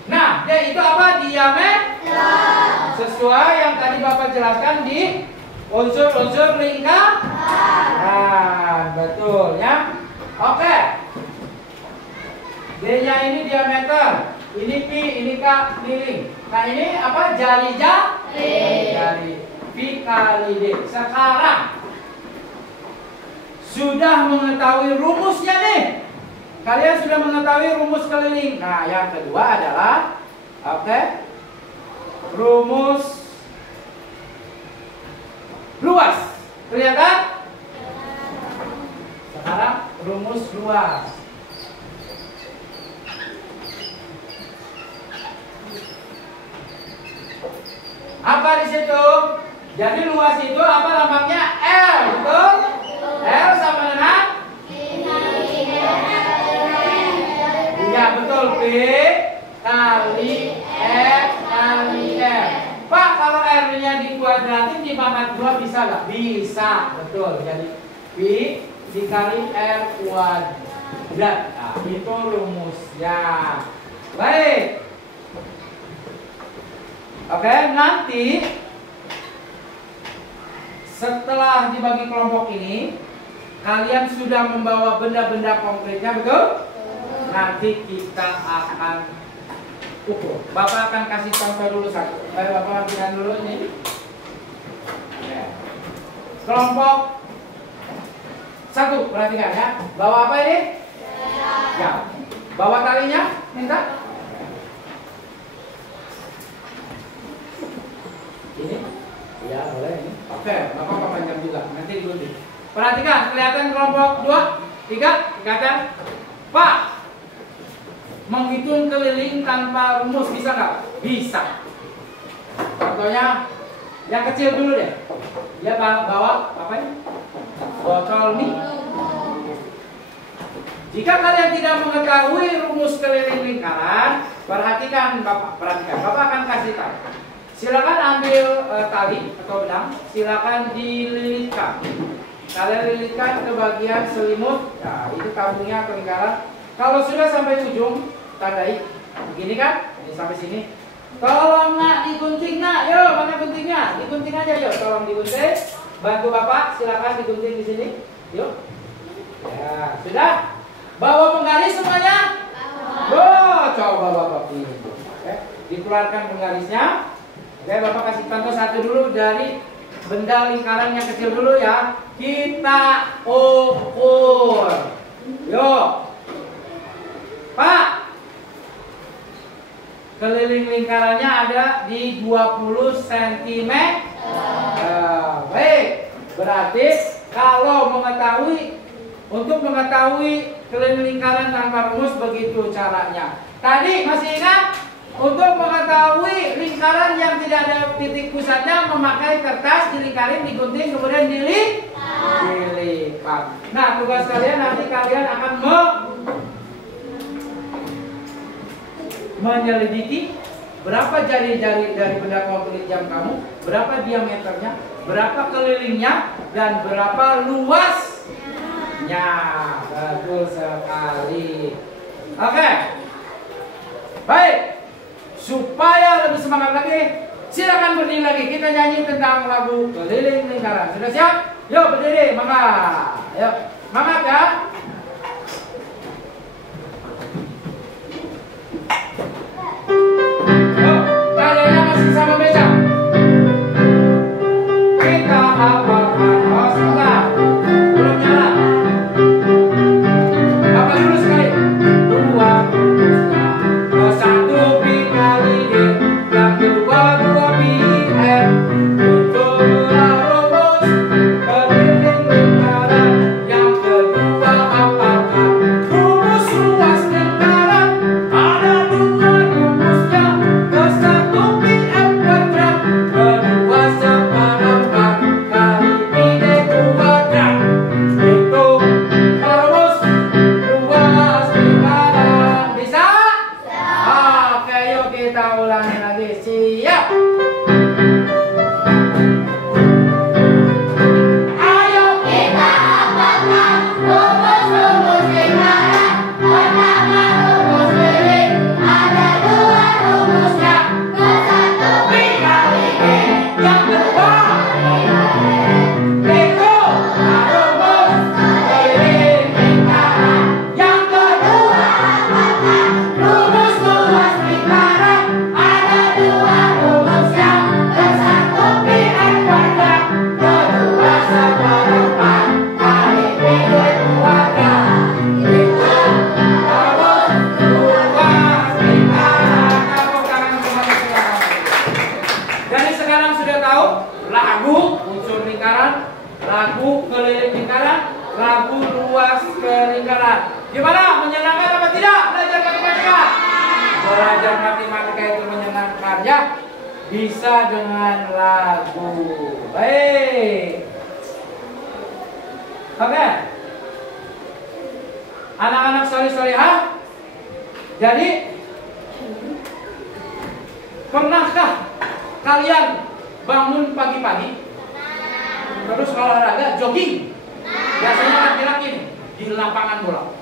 Nah, d itu apa? Diameter. Sesuai yang tadi Bapak jelaskan di unsur-unsur lingkaran. Betul ya. Oke. D-nya ini diameter, ini pi, ini k, keliling. Nah, ini apa? Jari-jari. kali D. Sekarang sudah mengetahui rumusnya nih. Kalian sudah mengetahui rumus keliling. Nah, yang kedua adalah rumus luas. Kelihatan? Sekarang rumus luas. Apa di situ? Jadi luas itu apa lambangnya? L, betul? L sama dengan? Ya betul, P kali F kali R. Pak, kalau R-nya dikuadratin dipangkat 2 bisa nggak? Bisa, betul. Jadi P dikali R kuadrat. Nah, itu rumusnya. Baik. Oke, nanti setelah dibagi kelompok ini, kalian sudah membawa benda-benda konkretnya, betul? Nanti kita akan ukur. Bapak akan kasih contoh dulu satu. Bapak ambilkan dulu ini. Kelompok 1, perhatikan ya. Bawa apa ini? Ya. Bawa talinya, minta. Ini? Ya, boleh ini. Oke, Bapak panjang juga. Nanti digunting. Perhatikan, kelihatan kelompok 2, 3, kelihatan? Pak, menghitung keliling tanpa rumus bisa nggak? Bisa. Contohnya yang kecil dulu deh. Ya Pak, bawa apa ini? Botol mie. Jika kalian tidak mengetahui rumus keliling lingkaran, perhatikan Bapak, Bapak akan kasih tahu. Silakan ambil tali atau benang, silakan dililitkan. Kalian lilitkan ke bagian selimut. Nah, itu tabungnya atau lingkaran. Kalau sudah sampai ujung, tandai. Begini kan? Ini sampai sini. Tolong nak digunting nak. Yo, mana guntingnya? Digunting aja yo. Tolong digunting. Bantu Bapak, silakan digunting di sini. Yuk. Ya, sudah. Bawa penggaris semuanya? Oh, coba Bapak pilih. Oke, dikeluarkan penggarisnya. Oke, Bapak kasih contoh satu dulu dari benda lingkaran yang kecil dulu ya. Kita ukur. Yuk. Pak, keliling lingkarannya ada di 20 cm. Baik, berarti kalau untuk mengetahui keliling lingkaran tanpa rumus begitu caranya. Tadi masih ingat? Untuk mengetahui lingkaran yang tidak ada titik pusatnya, memakai kertas, dilingkarin, digunting, kemudian dilipat. Nah, tugas kalian nanti kalian akan menyelidiki berapa jari-jari dari benda konkret jam kamu, berapa diameternya, berapa kelilingnya, dan berapa luasnya. Betul sekali. Oke. Baik. Supaya lebih semangat lagi, silakan berdiri lagi. Kita nyanyi tentang lagu Keliling Lingkaran. Sudah siap? Yuk berdiri, mangga. Yuk, semangat ya. Yuk, kayaknya masih sama meja. Kita hafalkan. Oh, sebentar. Belum nyala. Hafal dulu sekali. 2, 1 pi kali D, yang kedua 2 pi R. Itulah rumus keliling lingkaran. Yang kedua lagu unsur lingkaran, lagu keliling lingkaran, lagu luas ke lingkaran. Gimana? Menyenangkan apa tidak belajar matematika? Belajar matematika itu menyenangkan ya. Bisa dengan lagu. Baik. Oke. Anak-anak soleh-solehah. Jadi pernahkah kalian bangun pagi-pagi terus olahraga jogging? Biasanya laki-laki di lapangan bola.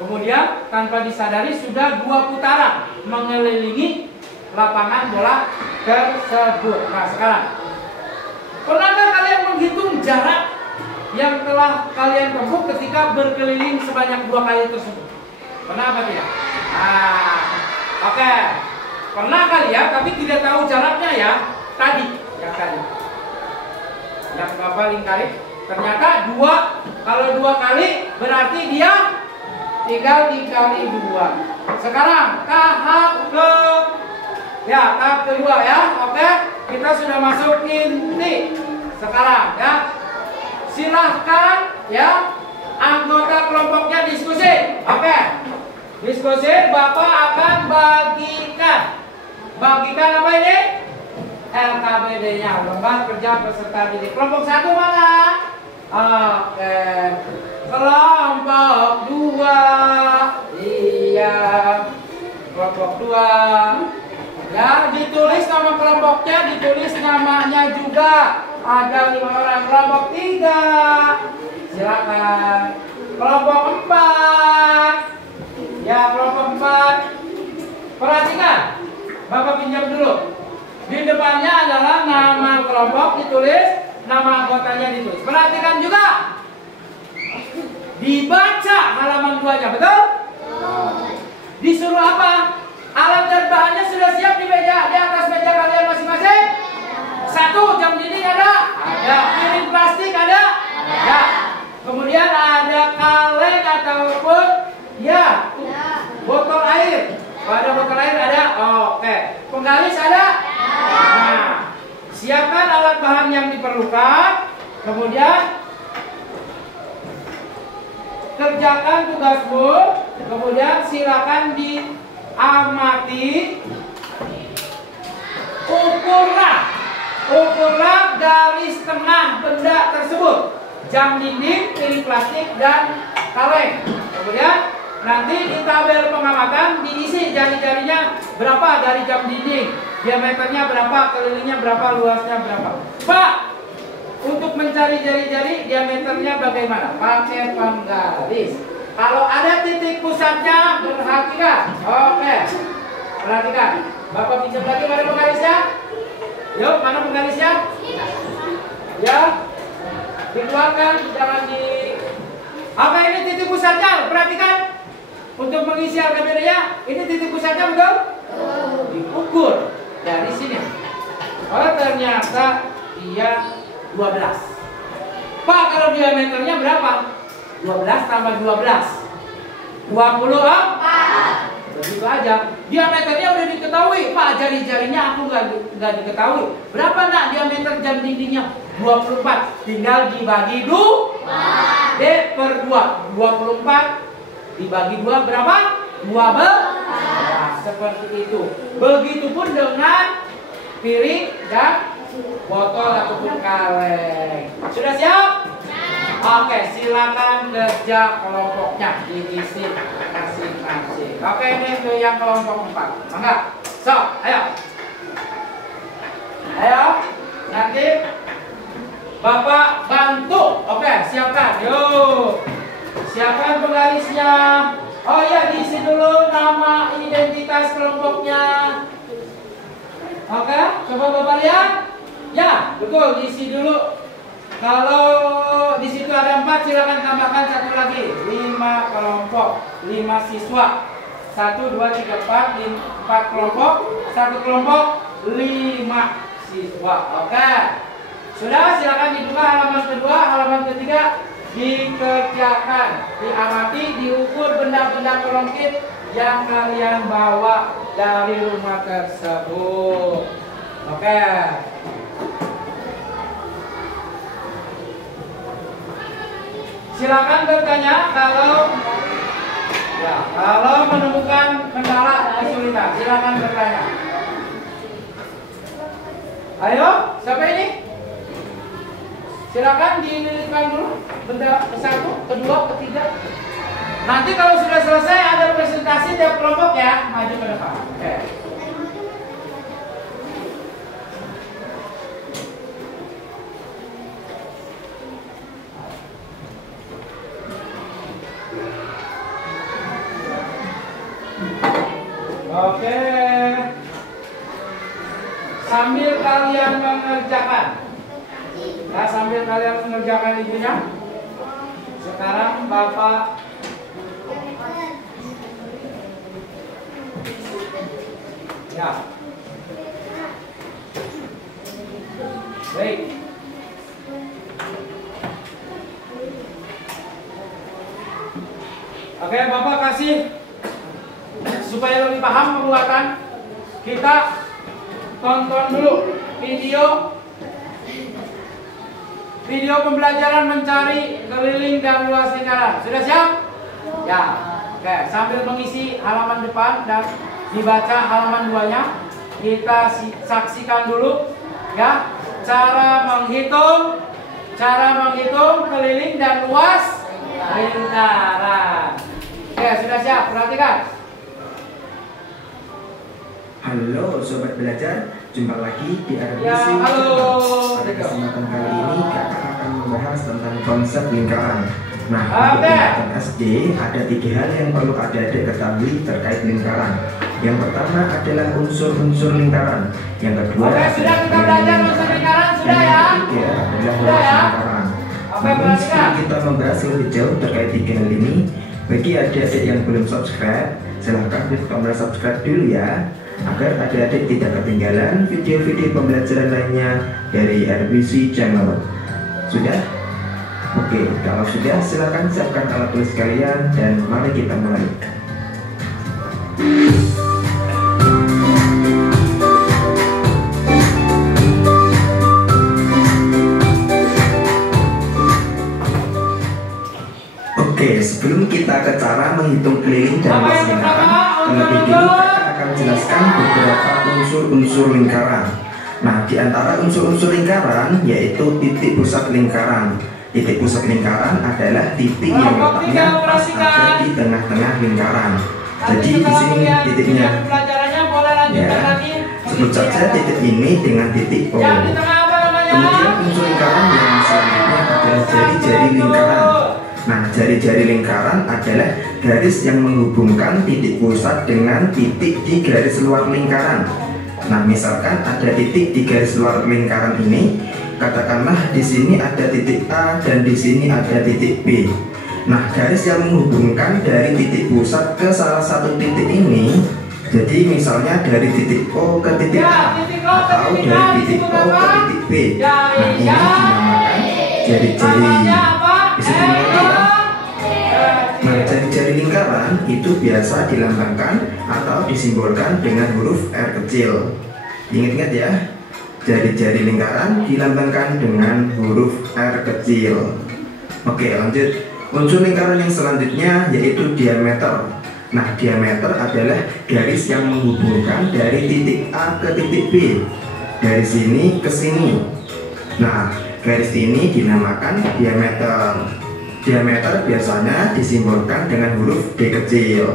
Kemudian tanpa disadari sudah 2 putaran mengelilingi lapangan bola tersebut. Nah sekarang, pernahkah kalian menghitung jarak yang telah kalian tempuh ketika berkeliling sebanyak 2 kali tersebut? Pernah apa tidak? Nah, oke. Pernah kali ya, tapi tidak tahu jaraknya ya. Tadi, yang tadi. Yang Bapak lingkari. Ternyata 2, kalau 2 kali berarti dia tinggal dikali 2. Sekarang tahap kedua ya. Oke, kita sudah masuk inti. Sekarang ya. Silahkan ya anggota kelompoknya diskusi. Oke. Diskusi, Bapak akan bagikan. Bagikan apa ini? LKBD-nya, lembar kerja peserta didik. Kelompok 1 mana? Oke. Kelompok 2. Iya. Kelompok 2. Ya, ditulis nama kelompoknya, ditulis namanya juga. Ada 5 orang. Kelompok 3. Silakan. Kelompok 4. Ya, kelompok 4. Perhatikan. Bapak pinjam dulu. Di depannya adalah nama kelompok ditulis, nama anggotanya ditulis. Perhatikan juga. Dibaca halaman 2-nya, betul? Disuruh apa? Alat dan bahannya sudah siap di meja, di atas meja kalian masing-masing? 1, jam dinding ada? Ada. Piring plastik ada? Ada. Kemudian ada kaleng ataupun ya botol air. Ada botol air ada? Oke. Penggaris ada? Nah, siapkan alat bahan yang diperlukan. Kemudian kerjakan tugasmu. Kemudian silakan diamati. Ukurlah garis tengah benda tersebut. Jam dinding, piring plastik, dan kaleng. Kemudian nanti di tabel pengamatan diisi jari-jarinya berapa dari jam dinding, diameternya berapa, kelilingnya berapa, luasnya berapa. Pak, untuk mencari jari-jari diameternya bagaimana? Pakai penggaris. Kalau ada titik pusatnya, perhatikan. Oke, perhatikan. Bapak pinjam lagi, mana penggarisnya? Yuk, mana penggarisnya? Ya, dikeluarkan, jangan di. Apa ini titik pusatnya? Perhatikan. Untuk mengisi LKBD-nya, ini titik pusatnya betul? Diukur dari sini. Oh, ternyata dia 12. Pak, kalau diameternya berapa? 12 tambah 12. 24. Begitu aja. Diameternya udah diketahui. Pak, jari-jarinya aku nggak diketahui. Berapa nak diameter jam dindingnya? 24. Tinggal dibagi 2. D per 2. 24 dibagi 2 berapa? 12. Nah, seperti itu. Begitupun dengan piring dan botol ataupun kaleng. Sudah siap? Oke, silakan kerja kelompoknya diisi masing-masing. Oke, ini ke yang kelompok 4. Mangga. So, ayo. Ayo. Nanti Bapak bantu. Oke, siapkan. Yuk. Siapkan penggarisnya. Oh ya, diisi dulu nama identitas kelompoknya. Oke, coba Bapak lihat. Ya, betul, diisi dulu. Kalau di situ ada 4, silakan tambahkan 1 lagi. 5 kelompok, 5 siswa. 1, 2, 3, 4 kelompok. 1 kelompok, 5 siswa. Oke. Sudah, silakan dibuka halaman kedua, halaman ketiga. Dikerjakan, diamati, diukur benda-benda kelongkit yang kalian bawa dari rumah tersebut. Oke. silakan bertanya kalau menemukan kendala kesulitan, silakan bertanya. Ayo, siapa ini? Silakan dililitkan dulu benda satu, kedua, ketiga. Nanti kalau sudah selesai ada presentasi tiap kelompok ya, maju ke depan. Oke. Oke. Sambil kalian mengerjakan. Nah, sambil kalian mengerjakan ibunya. Sekarang Bapak ya. Baik. Oke, Bapak kasih supaya lebih paham pembuatan. Kita tonton dulu video pembelajaran mencari keliling dan luas lingkaran. Sudah siap? Ya. Oke, sambil mengisi halaman depan dan dibaca halaman 2-nya, kita saksikan dulu ya cara menghitung keliling dan luas lingkaran. Oke, sudah siap? Perhatikan. Halo Sobat Belajar, jumpa lagi di RBC. Ya, halo. Pada kesempatan kali ini kakak akan membahas tentang konsep lingkaran. Nah, untuk tingkatan SD ada 3 hal yang perlu adik-adik ketahui terkait lingkaran. Yang pertama adalah unsur-unsur lingkaran. Yang kedua sudah kita belajar unsur lingkaran, sudah ya? Yang ketiga adalah luas lingkaran. Namun sebelum kita membahas lebih jauh terkait 3 hal ini, bagi adik-adik yang belum subscribe, silahkan klik tombol subscribe dulu ya, agar adik-adik tidak ketinggalan video-video pembelajaran lainnya dari RBC Channel. Sudah? Oke, kalau sudah silakan siapkan alat tulis kalian dan mari kita mulai. Oke, sebelum kita ke cara menghitung keliling dan luas lingkaran, terlebih dulu kakak akan jelaskan beberapa unsur-unsur lingkaran. Nah, di antara unsur-unsur lingkaran yaitu titik pusat lingkaran. Titik pusat lingkaran adalah titik yang letaknya pas ada di tengah-tengah lingkaran. Jadi di sini titiknya. Ya, sebut saja titik ini dengan titik O. Kemudian unsur lingkaran yang selanjutnya adalah jari-jari lingkaran. Nah, jari-jari lingkaran adalah garis yang menghubungkan titik pusat dengan titik di garis luar lingkaran. Nah, misalkan ada titik di garis luar lingkaran ini, katakanlah di sini ada titik A dan di sini ada titik B. Nah, garis yang menghubungkan dari titik pusat ke salah satu titik ini, jadi misalnya dari titik O ke titik A atau dari titik O ke titik B. Nah, ini dinamakan jari-jari. Bisa dimengerti ya? Nah, jari-jari lingkaran itu biasa dilambangkan atau disimbolkan dengan huruf R kecil. Ingat-ingat ya, jari-jari lingkaran dilambangkan dengan huruf R kecil. Oke, lanjut. Unsur lingkaran yang selanjutnya yaitu diameter. Nah, diameter adalah garis yang menghubungkan dari titik A ke titik B, dari sini ke sini. Nah, garis ini dinamakan diameter. Diameter biasanya disimbolkan dengan huruf D kecil.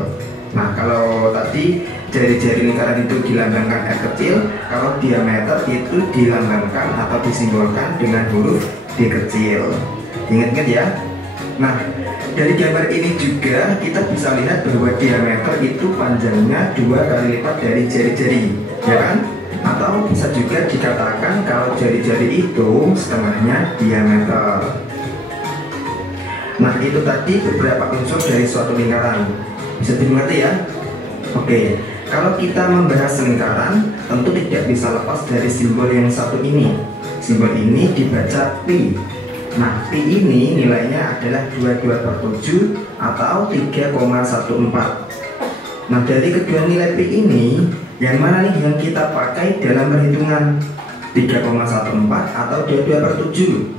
Nah, kalau tadi jari-jari lingkaran itu dilambangkan R kecil, kalau diameter itu dilambangkan atau disimbolkan dengan huruf D kecil. Ingat-ingat ya. Nah, dari gambar ini juga kita bisa lihat bahwa diameter itu panjangnya 2 kali lipat dari jari-jari, ya kan? Atau bisa juga dikatakan kalau jari-jari itu setengahnya diameter. Nah, itu tadi beberapa unsur dari suatu lingkaran. Bisa dimengerti ya? Oke, kalau kita membahas lingkaran, tentu tidak bisa lepas dari simbol yang satu ini. Simbol ini dibaca pi. Nah, pi ini nilainya adalah 22/7 atau 3,14. Nah, dari kedua nilai pi ini, yang mana nih yang kita pakai dalam perhitungan? 3,14 atau 22/7?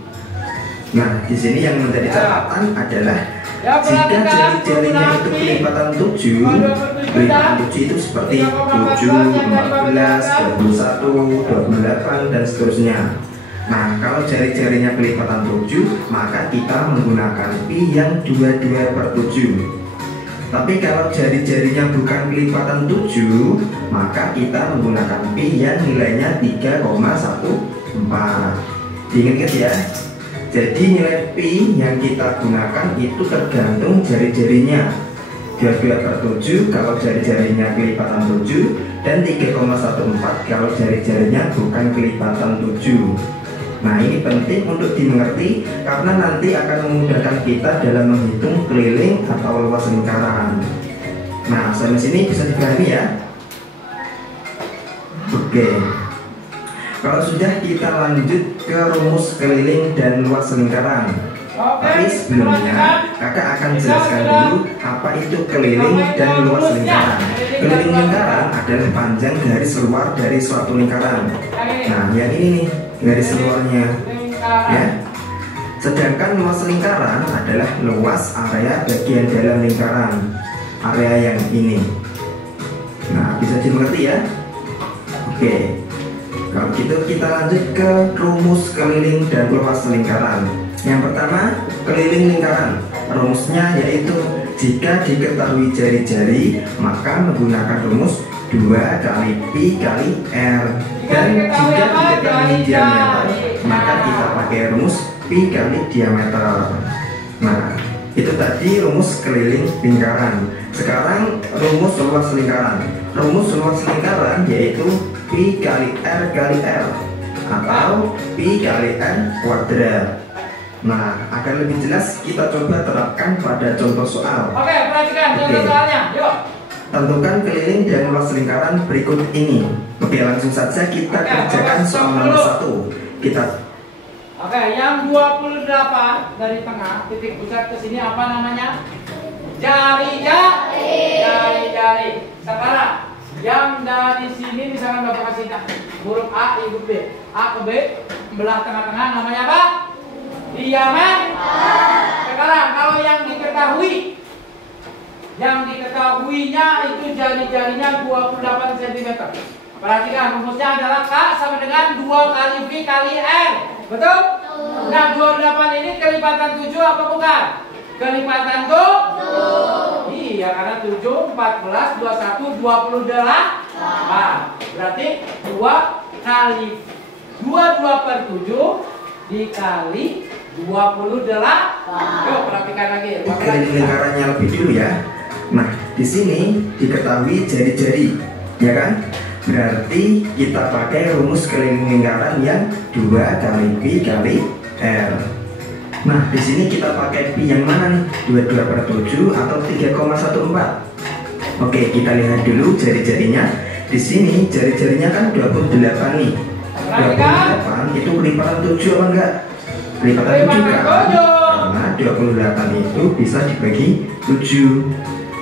Nah, di sini yang menjadi catatan adalah jika jari-jarinya itu kelipatan 7, kelipatan 7 itu seperti 7, 14, 21, 28 dan seterusnya. Nah, kalau jari-jarinya kelipatan 7, maka kita menggunakan pi yang 22/7. Tapi kalau jari-jarinya bukan kelipatan 7, maka kita menggunakan pi yang nilainya 3,14. Diingat ya. Jadi nilai pi yang kita gunakan itu tergantung jari-jarinya. 22/7 kalau jari-jarinya kelipatan 7 dan 3,14 kalau jari-jarinya bukan kelipatan 7. Nah, ini penting untuk dimengerti karena nanti akan memudahkan kita dalam menghitung keliling atau luas lingkaran. Nah, sampai sini bisa dipahami ya. Oke. Kalau sudah, kita lanjut ke rumus keliling dan luas lingkaran. Tapi sebelumnya kakak akan jelaskan dulu apa itu keliling dan luas lingkaran. Keliling lingkaran adalah panjang garis luar dari suatu lingkaran. Nah, yang ini nih garis luarnya ya. Sedangkan luas lingkaran adalah luas area bagian dalam lingkaran, area yang ini. Nah, bisa dimengerti ya. Oke, kalau gitu kita lanjut ke rumus keliling dan luas lingkaran. Yang pertama, keliling lingkaran. Rumusnya yaitu jika diketahui jari-jari, maka menggunakan rumus 2 kali pi kali r. Dan jika diketahui diameter, maka kita pakai rumus pi kali diameter. Nah, itu tadi rumus keliling lingkaran. Sekarang rumus luas lingkaran. Rumus luas lingkaran yaitu pi kali r kali l atau pi kali n kuadrat. Nah, agar lebih jelas kita coba terapkan pada contoh soal. Oke, perhatikan contoh soalnya. Yuk. Tentukan keliling dan luas lingkaran berikut ini. Oke, langsung saja kita kerjakan soal nomor 1. Oke, yang 28 dari tengah titik pusat ke sini apa namanya? Jari-jari. Sekarang yang dari sini misalkan Bapak kasih huruf A, huruf B. A ke B, belah tengah-tengah namanya apa? Diameter. Sekarang kalau yang diketahuinya itu jari-jarinya 28 cm. Perhatikan rumusnya adalah K sama dengan 2 kali V kali R. Betul? Nah, 28 ini kelipatan 7 apa bukan? Kelipatan 7. Iya, karena 7, 14, 21, 28. Berarti 2 kali 22/7 dikali 28. Yuk, perhatikan lagi. Keliling lingkarannya lebih dulu ya. Nah, di sini diketahui jari-jari, ya kan? Berarti kita pakai rumus keliling lingkaran yang 2 kali pi kali r. Nah, di sini kita pakai pi yang mana nih? 22/7 atau 3,14? Oke, kita lihat dulu jari-jarinya. Di sini jari-jarinya kan 28 nih. 28 itu kelipatan 7 apa enggak? Kelipatan 7 kan? Karena 28 itu bisa dibagi 7.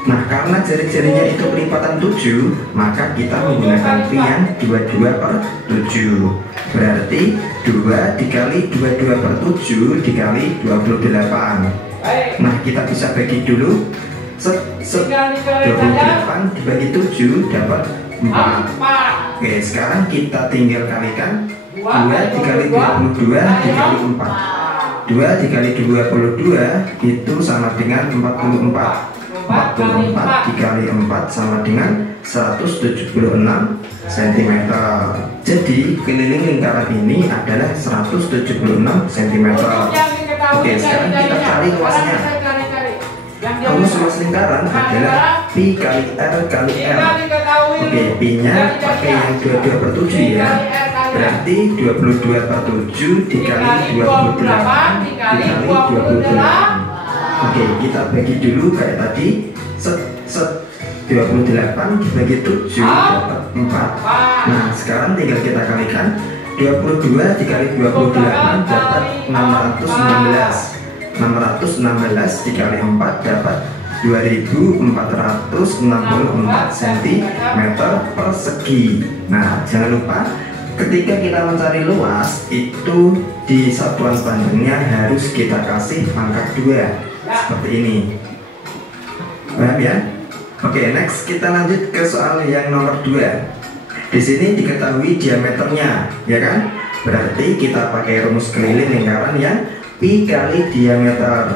Nah, karena jari-jarinya itu kelipatan 7, maka kita menggunakan pi yang 22/7. Berarti 2 dikali 22/7 dikali 28. Nah, kita bisa bagi dulu. 28 dibagi 7 dapat 4. Oke, sekarang kita tinggal kalikan 2 dikali 22 dikali 4. 2 dikali 22 itu sama dengan 44. 44 dikali 4 sama dengan 176 cm. Jadi keliling lingkaran ini adalah 176 cm. Oke, sekarang kita cari luasnya. Rumus luas lingkaran adalah pi kali r kali l. Oke, pi nya pakai yang 22/7 ya. Berarti 22/7 dikali 28 dikali 28. Oke, kita bagi dulu kayak tadi. 28 dibagi 7 dapat 4. Nah, sekarang tinggal kita kalikan. 22 dikali 28 dapat 616. 616 dikali 4 dapat 2464 cm persegi. Nah, jangan lupa ketika kita mencari luas itu di satuan bandingnya harus kita kasih pangkat 2 seperti ini. Paham ya? Oke, next kita lanjut ke soal yang nomor 2. Di sini diketahui diameternya, ya kan? Berarti kita pakai rumus keliling lingkaran yang pi kali diameter.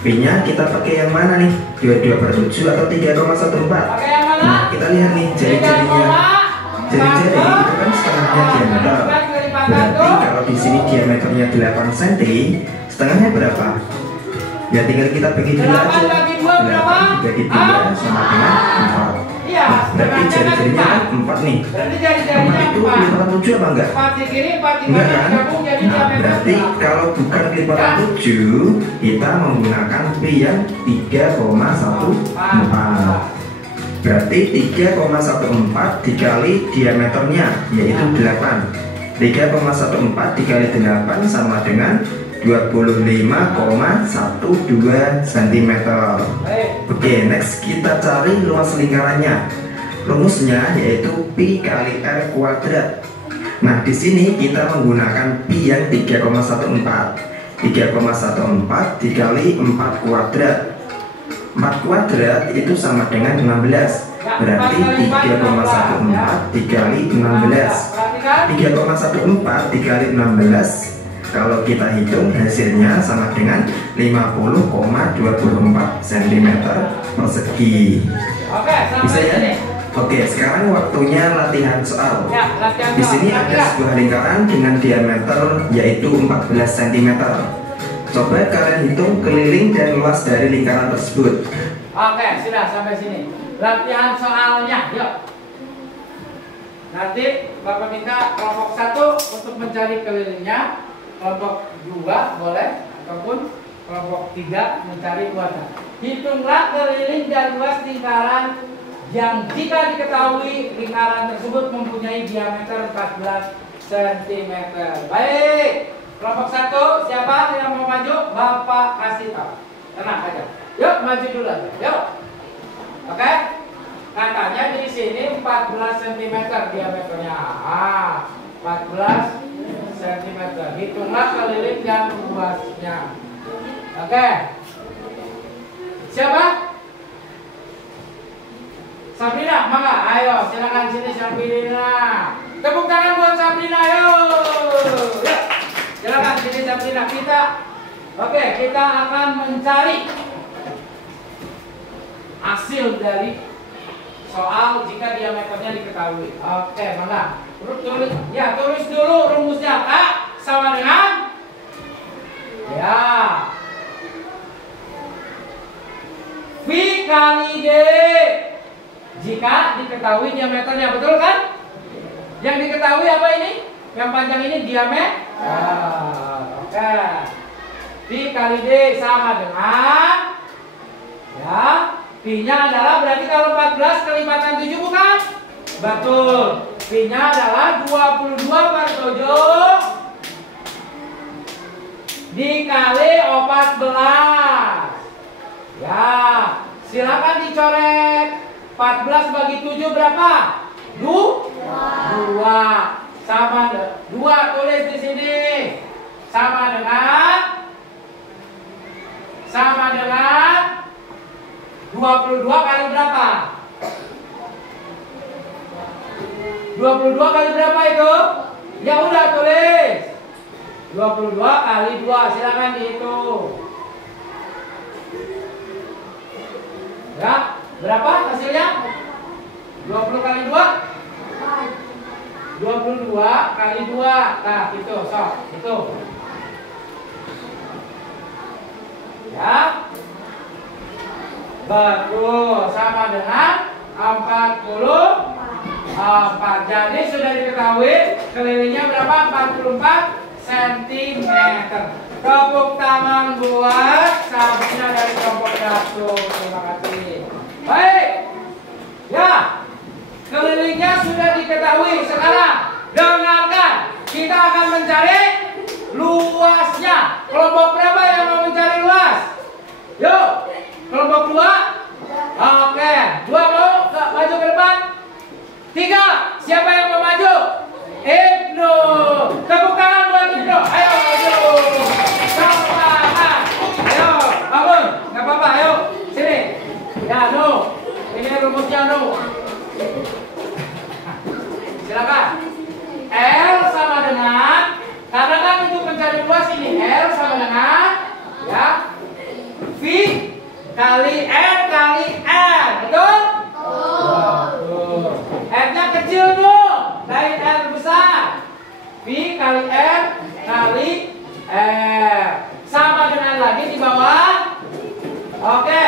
Pi-nya kita pakai yang mana nih? 22/7 atau 3,14? Nah, kita lihat nih jari-jarinya. Jari-jari itu kan setengahnya diameter. Berarti kalau di sini diameternya 8 cm, setengahnya berapa? Ya tinggal kita bagi 2 aja. 8 dibagi 2 sama dengan 4. Nah, berarti jari-jarinya kan 4 nih. 4 itu kelipatan 7 apa enggak? Enggak kan? Nah, berarti kalau bukan kelipatan 7, kita menggunakan pi yang 3,14. Berarti 3,14 dikali diameternya yaitu 8. 3,14 dikali 8 sama dengan 25,12 cm. Oke, next kita cari luas lingkarannya. Rumusnya yaitu pi kali r kuadrat. Nah, di sini kita menggunakan pi yang 3,14. 3,14 dikali 4 kuadrat. 4 kuadrat itu sama dengan 16. Berarti 3,14 dikali 16. 3,14 dikali 16. Kalau kita hitung hasilnya sama dengan 50,24 cm persegi. Bisa ya? Oke, sekarang waktunya latihan soal. Di sini ada sebuah lingkaran dengan diameter yaitu 14 cm. Coba kalian hitung keliling dan luas dari lingkaran tersebut. Oke, sudah sampai sini. Latihan soalnya, yuk. Nanti Bapak minta kelompok 1 untuk mencari kelilingnya, kelompok 2 boleh, ataupun kelompok 3 mencari luasnya. Hitunglah keliling dan luas lingkaran yang jika diketahui lingkaran tersebut mempunyai diameter 14 cm. Baik, kelompok 1 siapa yang mau maju? Bapak kasih tahu. Tenang aja. Yuk maju dulu aja. Yuk. Oke. Katanya di sini 14 cm diameternya. 14 cm. Hitunglah keliling dan luasnya. Oke. Siapa? Sabrina, mangga. Ayo, silakan sini Sabrina. Tepuk tangan buat Sabrina, ayo. Yuk. Silakan sini Sabrina. Kita akan mencari hasil dari soal jika diameternya diketahui. Oke, mangga. Tulis dulu rumusnya. K sama dengan Pi kali D. Jika diketahui diameternya, betul kan? Yang diketahui apa ini? Yang panjang ini diameter. Oke. Pi kali D sama dengan Pi-nya adalah berarti kalau 14 kelipatan 7 bukan? Betul. Pi-nya adalah 22/7 dikali 14. Silakan dicoret. 14 bagi 7 berapa? 2. Sama 2 tulis di sini. Sama dengan 22 kali berapa? 22 kali berapa itu? Ya udah tulis. 22 kali 2, silakan dihitung. Ya, berapa hasilnya? 20 kali 2? 22 kali 2. Nah, itu, sok, itu. Ya. Betul, sama dengan 44. Jadi sudah diketahui kelilingnya berapa? 44 cm. Tepuk tangan buat Sabrina dari kelompok 1. Terima kasih. Baik. Ya, kelilingnya sudah diketahui. Sekarang dengarkan, kita akan mencari luasnya. Kelompok berapa yang mau mencari luas? Yuk. Kelompok 2? Oke, 2 mau maju ke depan? 3, siapa yang mau maju? Ibnu. garis luas ini R sama dengan ya V kali R kali R, betul? R-nya kecil tuh, lain R besar. V kali R kali R sama dengan lagi di bawah. Oke.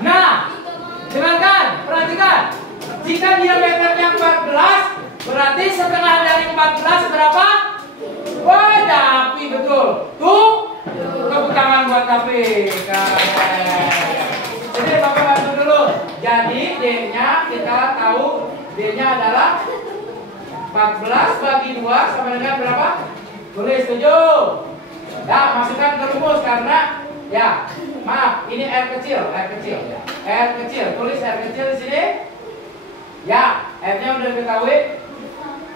Nah, dengarkan, perhatikan. Jika diameternya 14, berarti setengah dari 14 berapa? Wah, Dapi betul. Tuh, tepuk tangan buat Dapi. Jadi Bapak bantu dulu. Jadi D-nya kita tahu D-nya adalah 14 bagi 2 sama dengan berapa? Tulis 7. Ya, masukkan ke rumus karena ya, maaf, ini R kecil ya. R kecil, tulis R kecil di sini. Ya, R-nya udah diketahui.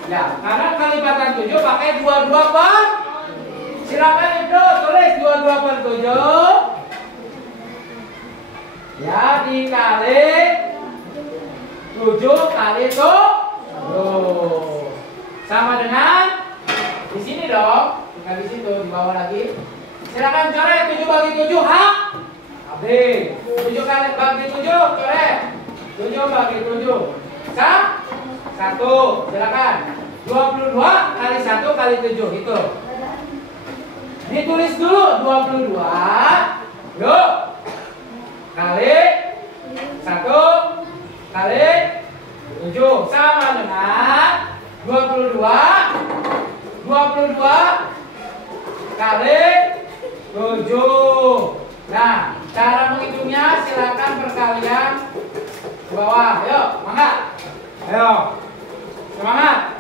Ya, karena kalipatan 7 pakai 22 per. Silakan Ibnu tulis 22 per 7. Ya, dikali 7 kali tuh. Sama dengan di sini dong. Bukan di situ, di bawah lagi. Silakan coret 7 bagi 7 H. Habis. 7 kali bagi 7 coret. 7 bagi 7. 1. Silakan. 22 kali 1 kali 7 itu. Ditulis dulu 22. Yuk. Kali 1 kali 7 sama dengan 22 kali 7. Nah, cara menghitungnya silakan perkalian ke bawah. Yuk, semangat. Ayo. Semangat.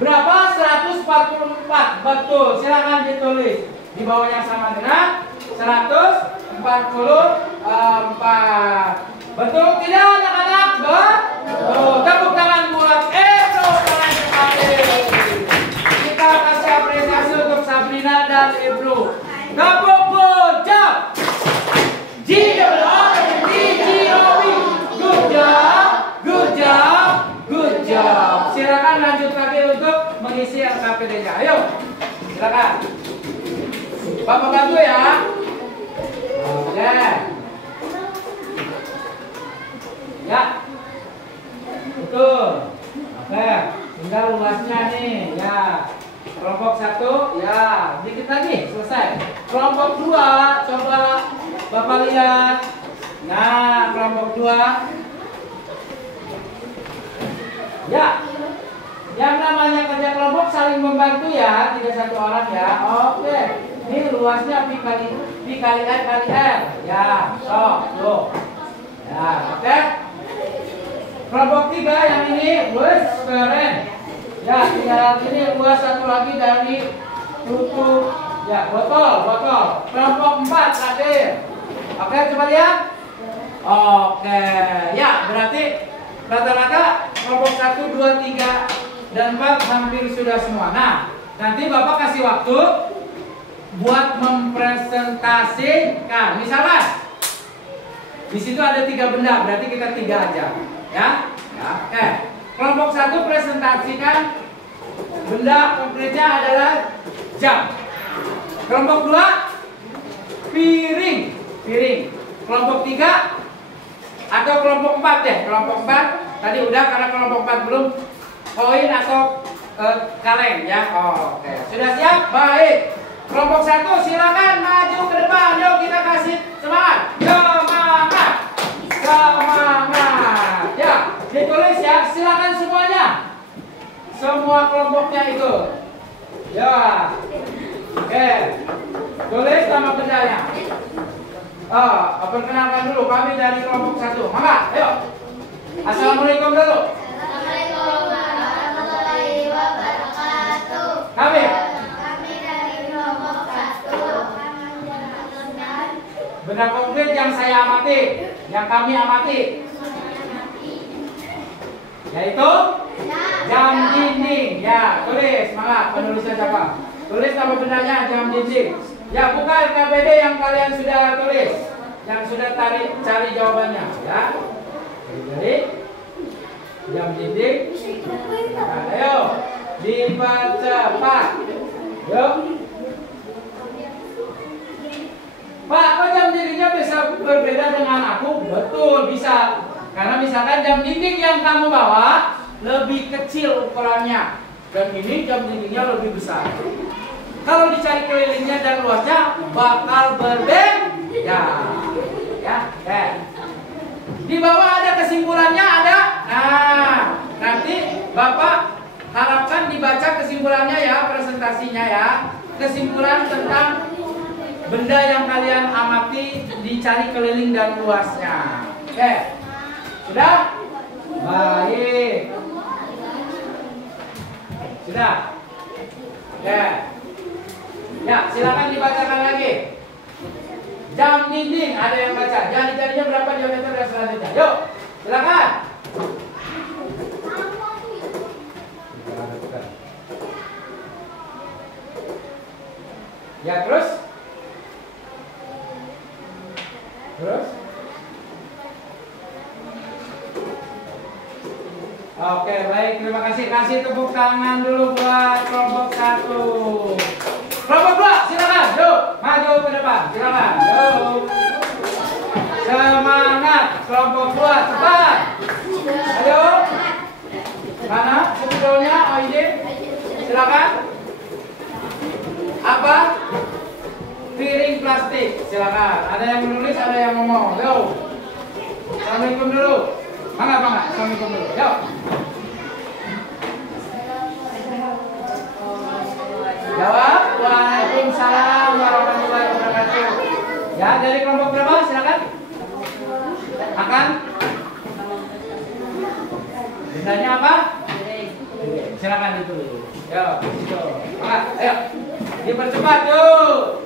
Berapa? 144. Betul. Silakan ditulis. Di bawahnya sama dengan 144. Betul tidak anak-anak? Betul. Tepuk tangan buat Edo. Kita kasih apresiasi untuk Sabrina dan Ibnu. Tepuk bocah. Good job. Silakan lanjut lagi untuk mengisi LKPD-nya. Ayo. Silakan. Bapak bantu ya. Oke. Ya. Betul. Oke. Tinggal luasnya nih. Ya. Kelompok 1. Ya. Dikit lagi. Selesai. Kelompok 2. Coba Bapak lihat. Nah. Kelompok 2. Ya. Yang namanya kerja kelompok saling membantu ya. Tidak satu orang ya. Oke. Ini luasnya P kali R kali R. Ya, tuh. Ya, oke. Kelompok 3 yang ini, luas keren. Ya, tinggal ini luas satu lagi dari tutup. Ya, botol. Kelompok 4 terakhir. Oke, coba lihat. Oke, ya berarti rata-rata kelompok 1, 2, 3, dan 4 hampir sudah semua. Nah, nanti Bapak kasih waktu buat mempresentasikan. Misalkan di situ ada 3 benda, berarti kita 3 aja, ya. Oke. Kelompok 1 presentasikan benda konkretnya adalah jam. Kelompok 2 piring. Kelompok 3 atau kelompok 4 deh. Kelompok 4 tadi udah, karena kelompok 4 belum, koin atau kaleng ya. Oke. Sudah siap? Baik. Kelompok 1 silakan maju ke depan. Yuk kita kasih semangat. Semangat. Ya, ditulis ya. Silakan semuanya. Semua kelompoknya itu. Ya. Oke. Tulis nama bendanya. Perkenalkan dulu, kami dari kelompok 1. Mangga, ayo. Assalamualaikum dulu. Assalamualaikum warahmatullahi wabarakatuh. Kami dari kelompok 1. benda konkret yang saya amati, yang kami amati, yaitu jam dinding. Ya, tulis, semangat. Penulisnya siapa? Tulis nama bendanya, jam dinding. Ya, buka LKPD yang kalian sudah tulis. yang sudah cari jawabannya ya. Jadi jam dinding. Nah, ayo dipercepat. Yuk. Pak, kok jam dindingnya bisa berbeda dengan aku? Betul, bisa. Karena misalkan jam dinding yang kamu bawa lebih kecil ukurannya, dan ini jam dindingnya lebih besar. Kalau dicari kelilingnya dan luasnya bakal berbeda. Ya. Di bawah ada kesimpulannya ada. Nah, nanti Bapak harapkan dibaca kesimpulannya ya, presentasinya ya. Kesimpulan tentang benda yang kalian amati, dicari keliling dan luasnya. Oke. Sudah? Baik. Sudah? Oke. Ya, silakan dibacakan lagi. Jam dinding, ada yang baca. Jari-jarinya berapa diameter dan selanjutnya. Yuk, silakan. Ya, terus? Oke, baik, terima kasih. Kasih tepuk tangan dulu buat kelompok 1. Kelompok 2, silakan. Yuk, maju ke depan. Silakan. Yuk. Semangat kelompok 2, cepat. Ayo. Mana sebetulnya? Oh, ini. Silakan. Apa? Piring plastik. Silakan. Ada yang menulis, ada yang ngomong. Yuk. Assalamualaikum dulu. Bangga. Assalamualaikum dulu. Yuk. Jawab. Waalaikumsalam warahmatullahi wabarakatuh. Ya, dari kelompok berapa? Silakan. Akan. Bendanya apa? Silakan itu. Yo, situ. Ayo. Dipercepat yuk.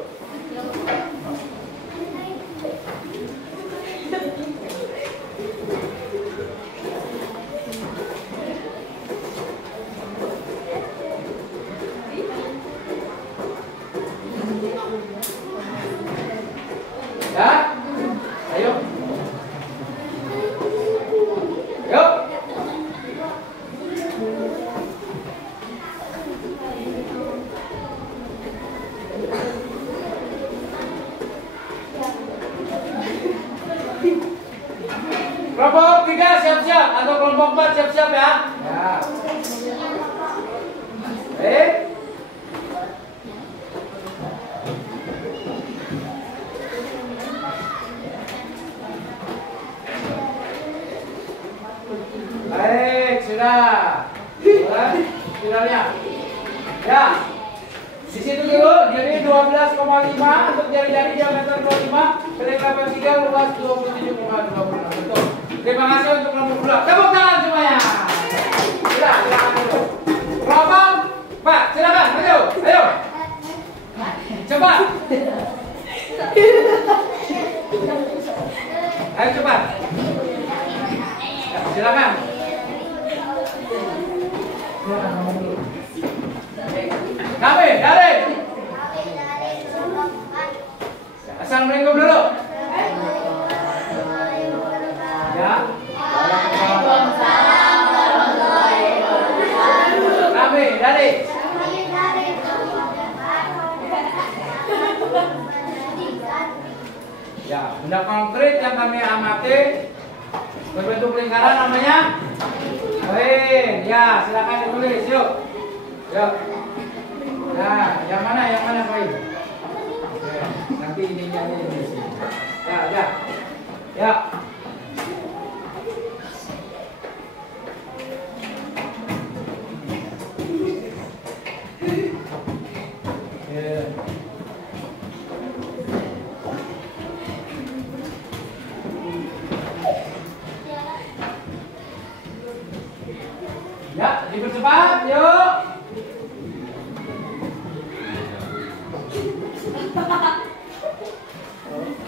Ya, ayo. Yuk. Kelompok 3 siap-siap atau kelompok 4 siap-siap ya. Ya. Baik, sudah. Sudah lihat. Ya. Di situ dulu, jadi 12,5 untuk jari-jari diameter 25, kali 83 luas 27,26. Betul. Terima kasih untuk kelompok 2. Tepuk tangan semuanya. Sudah, silakan dulu. Kelompok 4, silakan, maju. Ayo. Cepat. Ayo cepat. Ya, silakan. Kami dari. Assalamualaikum dulu. Ya. Waalaikumsalam warahmatullahi wabarakatuh. Kami dari. Ya, benda konkret yang kami amati berbentuk lingkaran namanya koin. Ya, silakan ditulis. Yuk. Nah, yang mana koin? Oke, nanti ininya ini. Ya. Ya, dipercepat, yuk.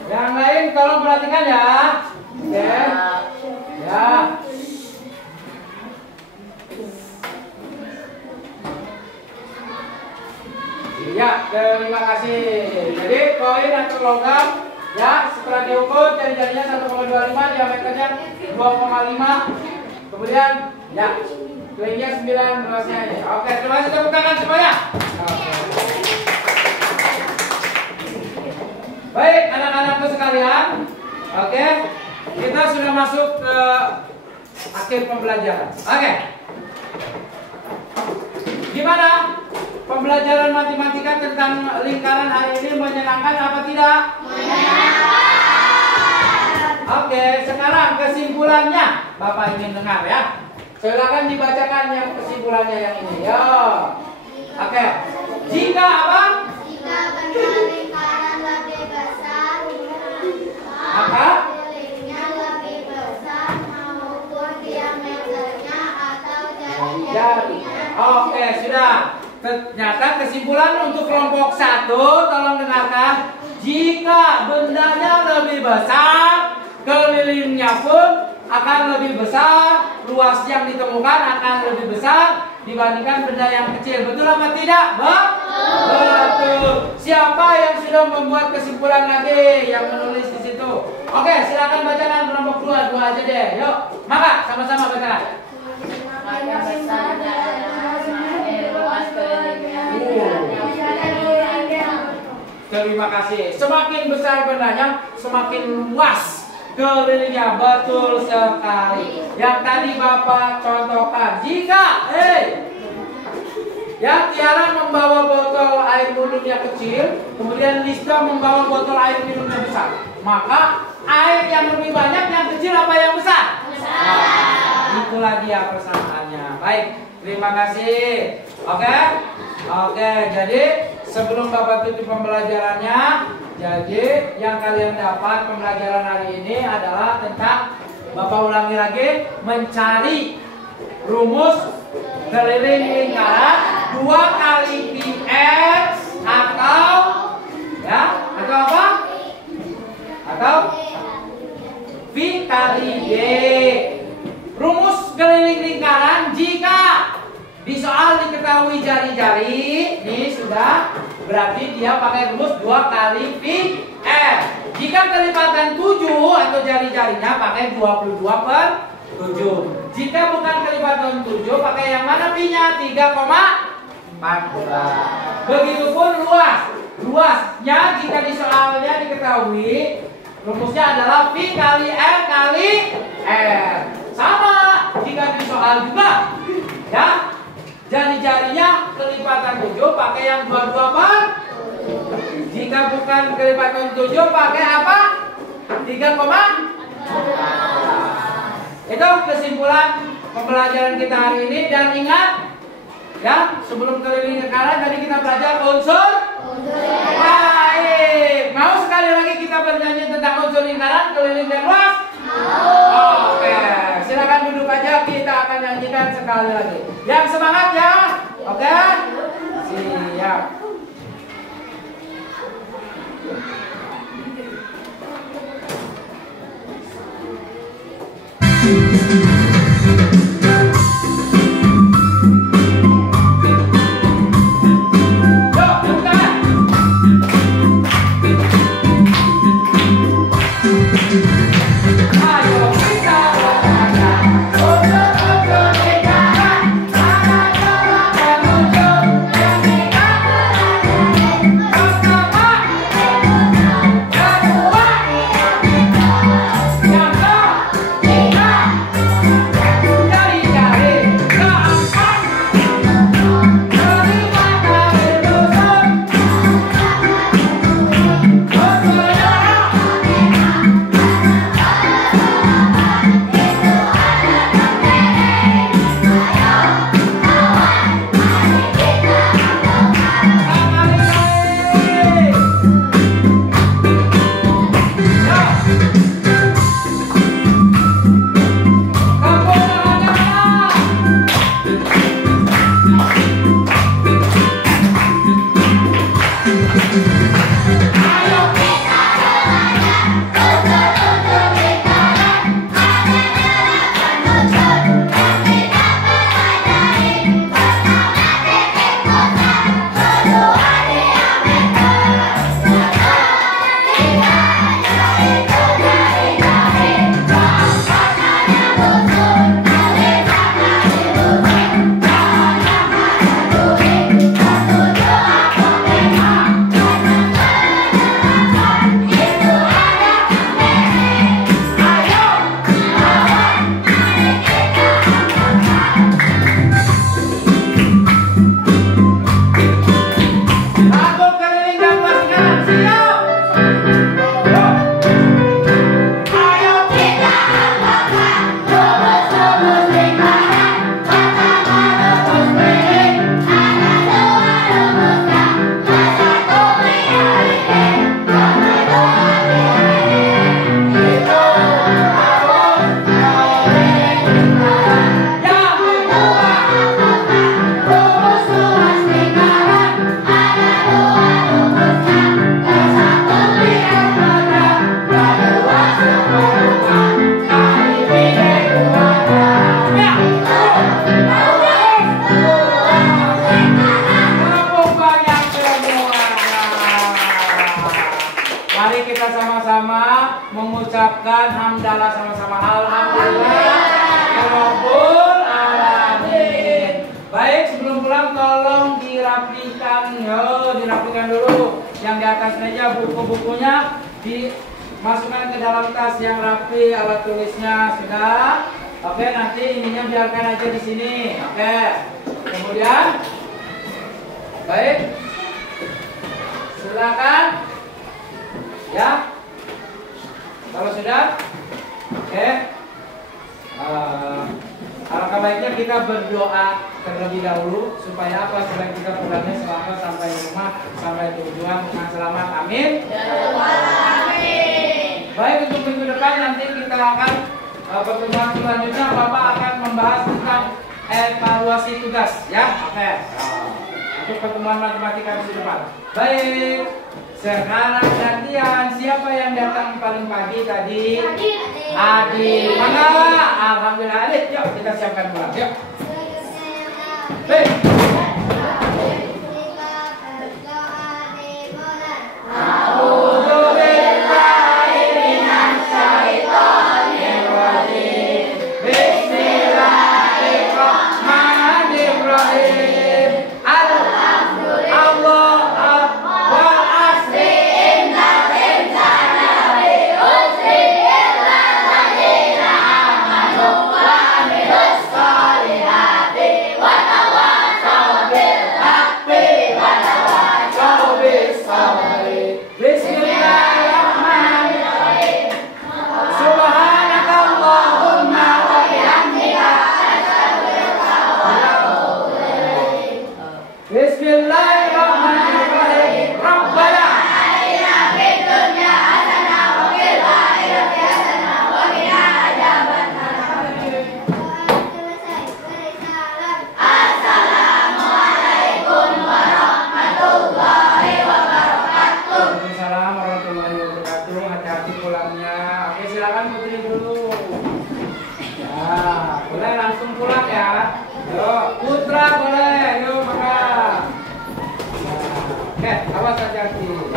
Yang lain tolong perhatikan ya. Oke. Ya. Ya, terima kasih. Jadi koin atau logam ya, setelah sudah diukur, jari-jarinya 1,25, diameternya 2,5. Kemudian ya, kelilingnya 9, luasnya ini. Oke, terima kasih, tepuk tangan semuanya. Oke. Baik, anak-anakku sekalian. Oke, kita sudah masuk ke akhir pembelajaran. Oke. Gimana? Pembelajaran matematika tentang lingkaran hari ini menyenangkan apa tidak? Menyenangkan. Oke, sekarang kesimpulannya Bapak ingin dengar ya. Silakan dibacakan yang kesimpulannya yang ini. Yo. Oke. Jika apa? Jika benda lingkaran lebih besar, Maka kelilingnya lebih besar maupun diameternya atau jari. jari-jarinya. Oke, sudah. Ternyata kesimpulan untuk kelompok 1, tolong dengarkan. Jika bendanya lebih besar, kelilingnya pun akan lebih besar, luas yang ditemukan akan lebih besar dibandingkan benda yang kecil. Betul apa tidak? Betul. Siapa yang sudah membuat kesimpulan lagi, yang menulis di situ? Oke, silakan bacakan kelompok 2, 2 aja deh. Yuk, maka sama-sama bacakan. Semakin besar bendanya, semakin luas kelilingnya. Terima kasih. Semakin besar bendanya, semakin luas kelilingnya. Betul sekali. Yang tadi Bapak contohkan. Jika ya Tiara membawa botol air minumnya kecil, kemudian Lista membawa botol air minumnya besar, maka air yang lebih banyak yang kecil apa yang besar? Nah, itulah dia persamaannya. Baik, terima kasih. Oke, jadi sebelum Bapak tutup pembelajarannya, jadi yang kalian dapat pembelajaran hari ini adalah tentang, Bapak ulangi lagi, mencari rumus keliling lingkaran 2 kali Px atau ya, atau apa? Atau V kali D. Rumus keliling lingkaran jika di soal diketahui jari-jari, ini sudah berarti dia pakai rumus 2 kali Px. Jika kelipatan 7 atau jari-jarinya pakai 22/7. Jika bukan kelipatan 7 pakai yang mana pi-nya? 3,14. Begitupun luas. Luasnya jika di soalnya diketahui rumusnya adalah pi kali r kali r. Sama jika di soal juga ya. Jari-jarinya kelipatan 7 pakai yang 22/7. Jika bukan kelipatan 7 pakai apa? 3,14. Itu kesimpulan pembelajaran kita hari ini. Dan ingat ya, sebelum keliling lingkaran tadi kita belajar unsur. Baik. Mau sekali lagi kita bernyanyi tentang unsur lingkaran, keliling dan luas? Oke, silakan duduk aja, kita akan nyanyikan sekali lagi. Yang semangat ya. Oke? Siap. yang di atas meja, buku-bukunya dimasukkan ke dalam tas yang rapi, alat tulisnya sudah. Oke, nanti ininya biarkan aja di sini. Oke. Kemudian, baik. Silakan. Ya. Kalau sudah, oke. Alangkah baiknya kita berdoa terlebih dahulu supaya apa? Supaya kita pulangnya selamat sampai rumah, sampai tujuan dengan selamat. Amin. Baik, untuk minggu depan nanti kita akan pertemuan selanjutnya Bapak akan membahas tentang evaluasi tugas, ya. Oke. Untuk pertemuan matematika minggu depan. Baik. Sekarang gantian, siapa yang datang paling pagi tadi? Adit. Mana? Alhamdulillah Adit. Yuk kita siapkan pulang. Yuk. Baik. Putra boleh, yuk makan. Oke, awas hati-hati.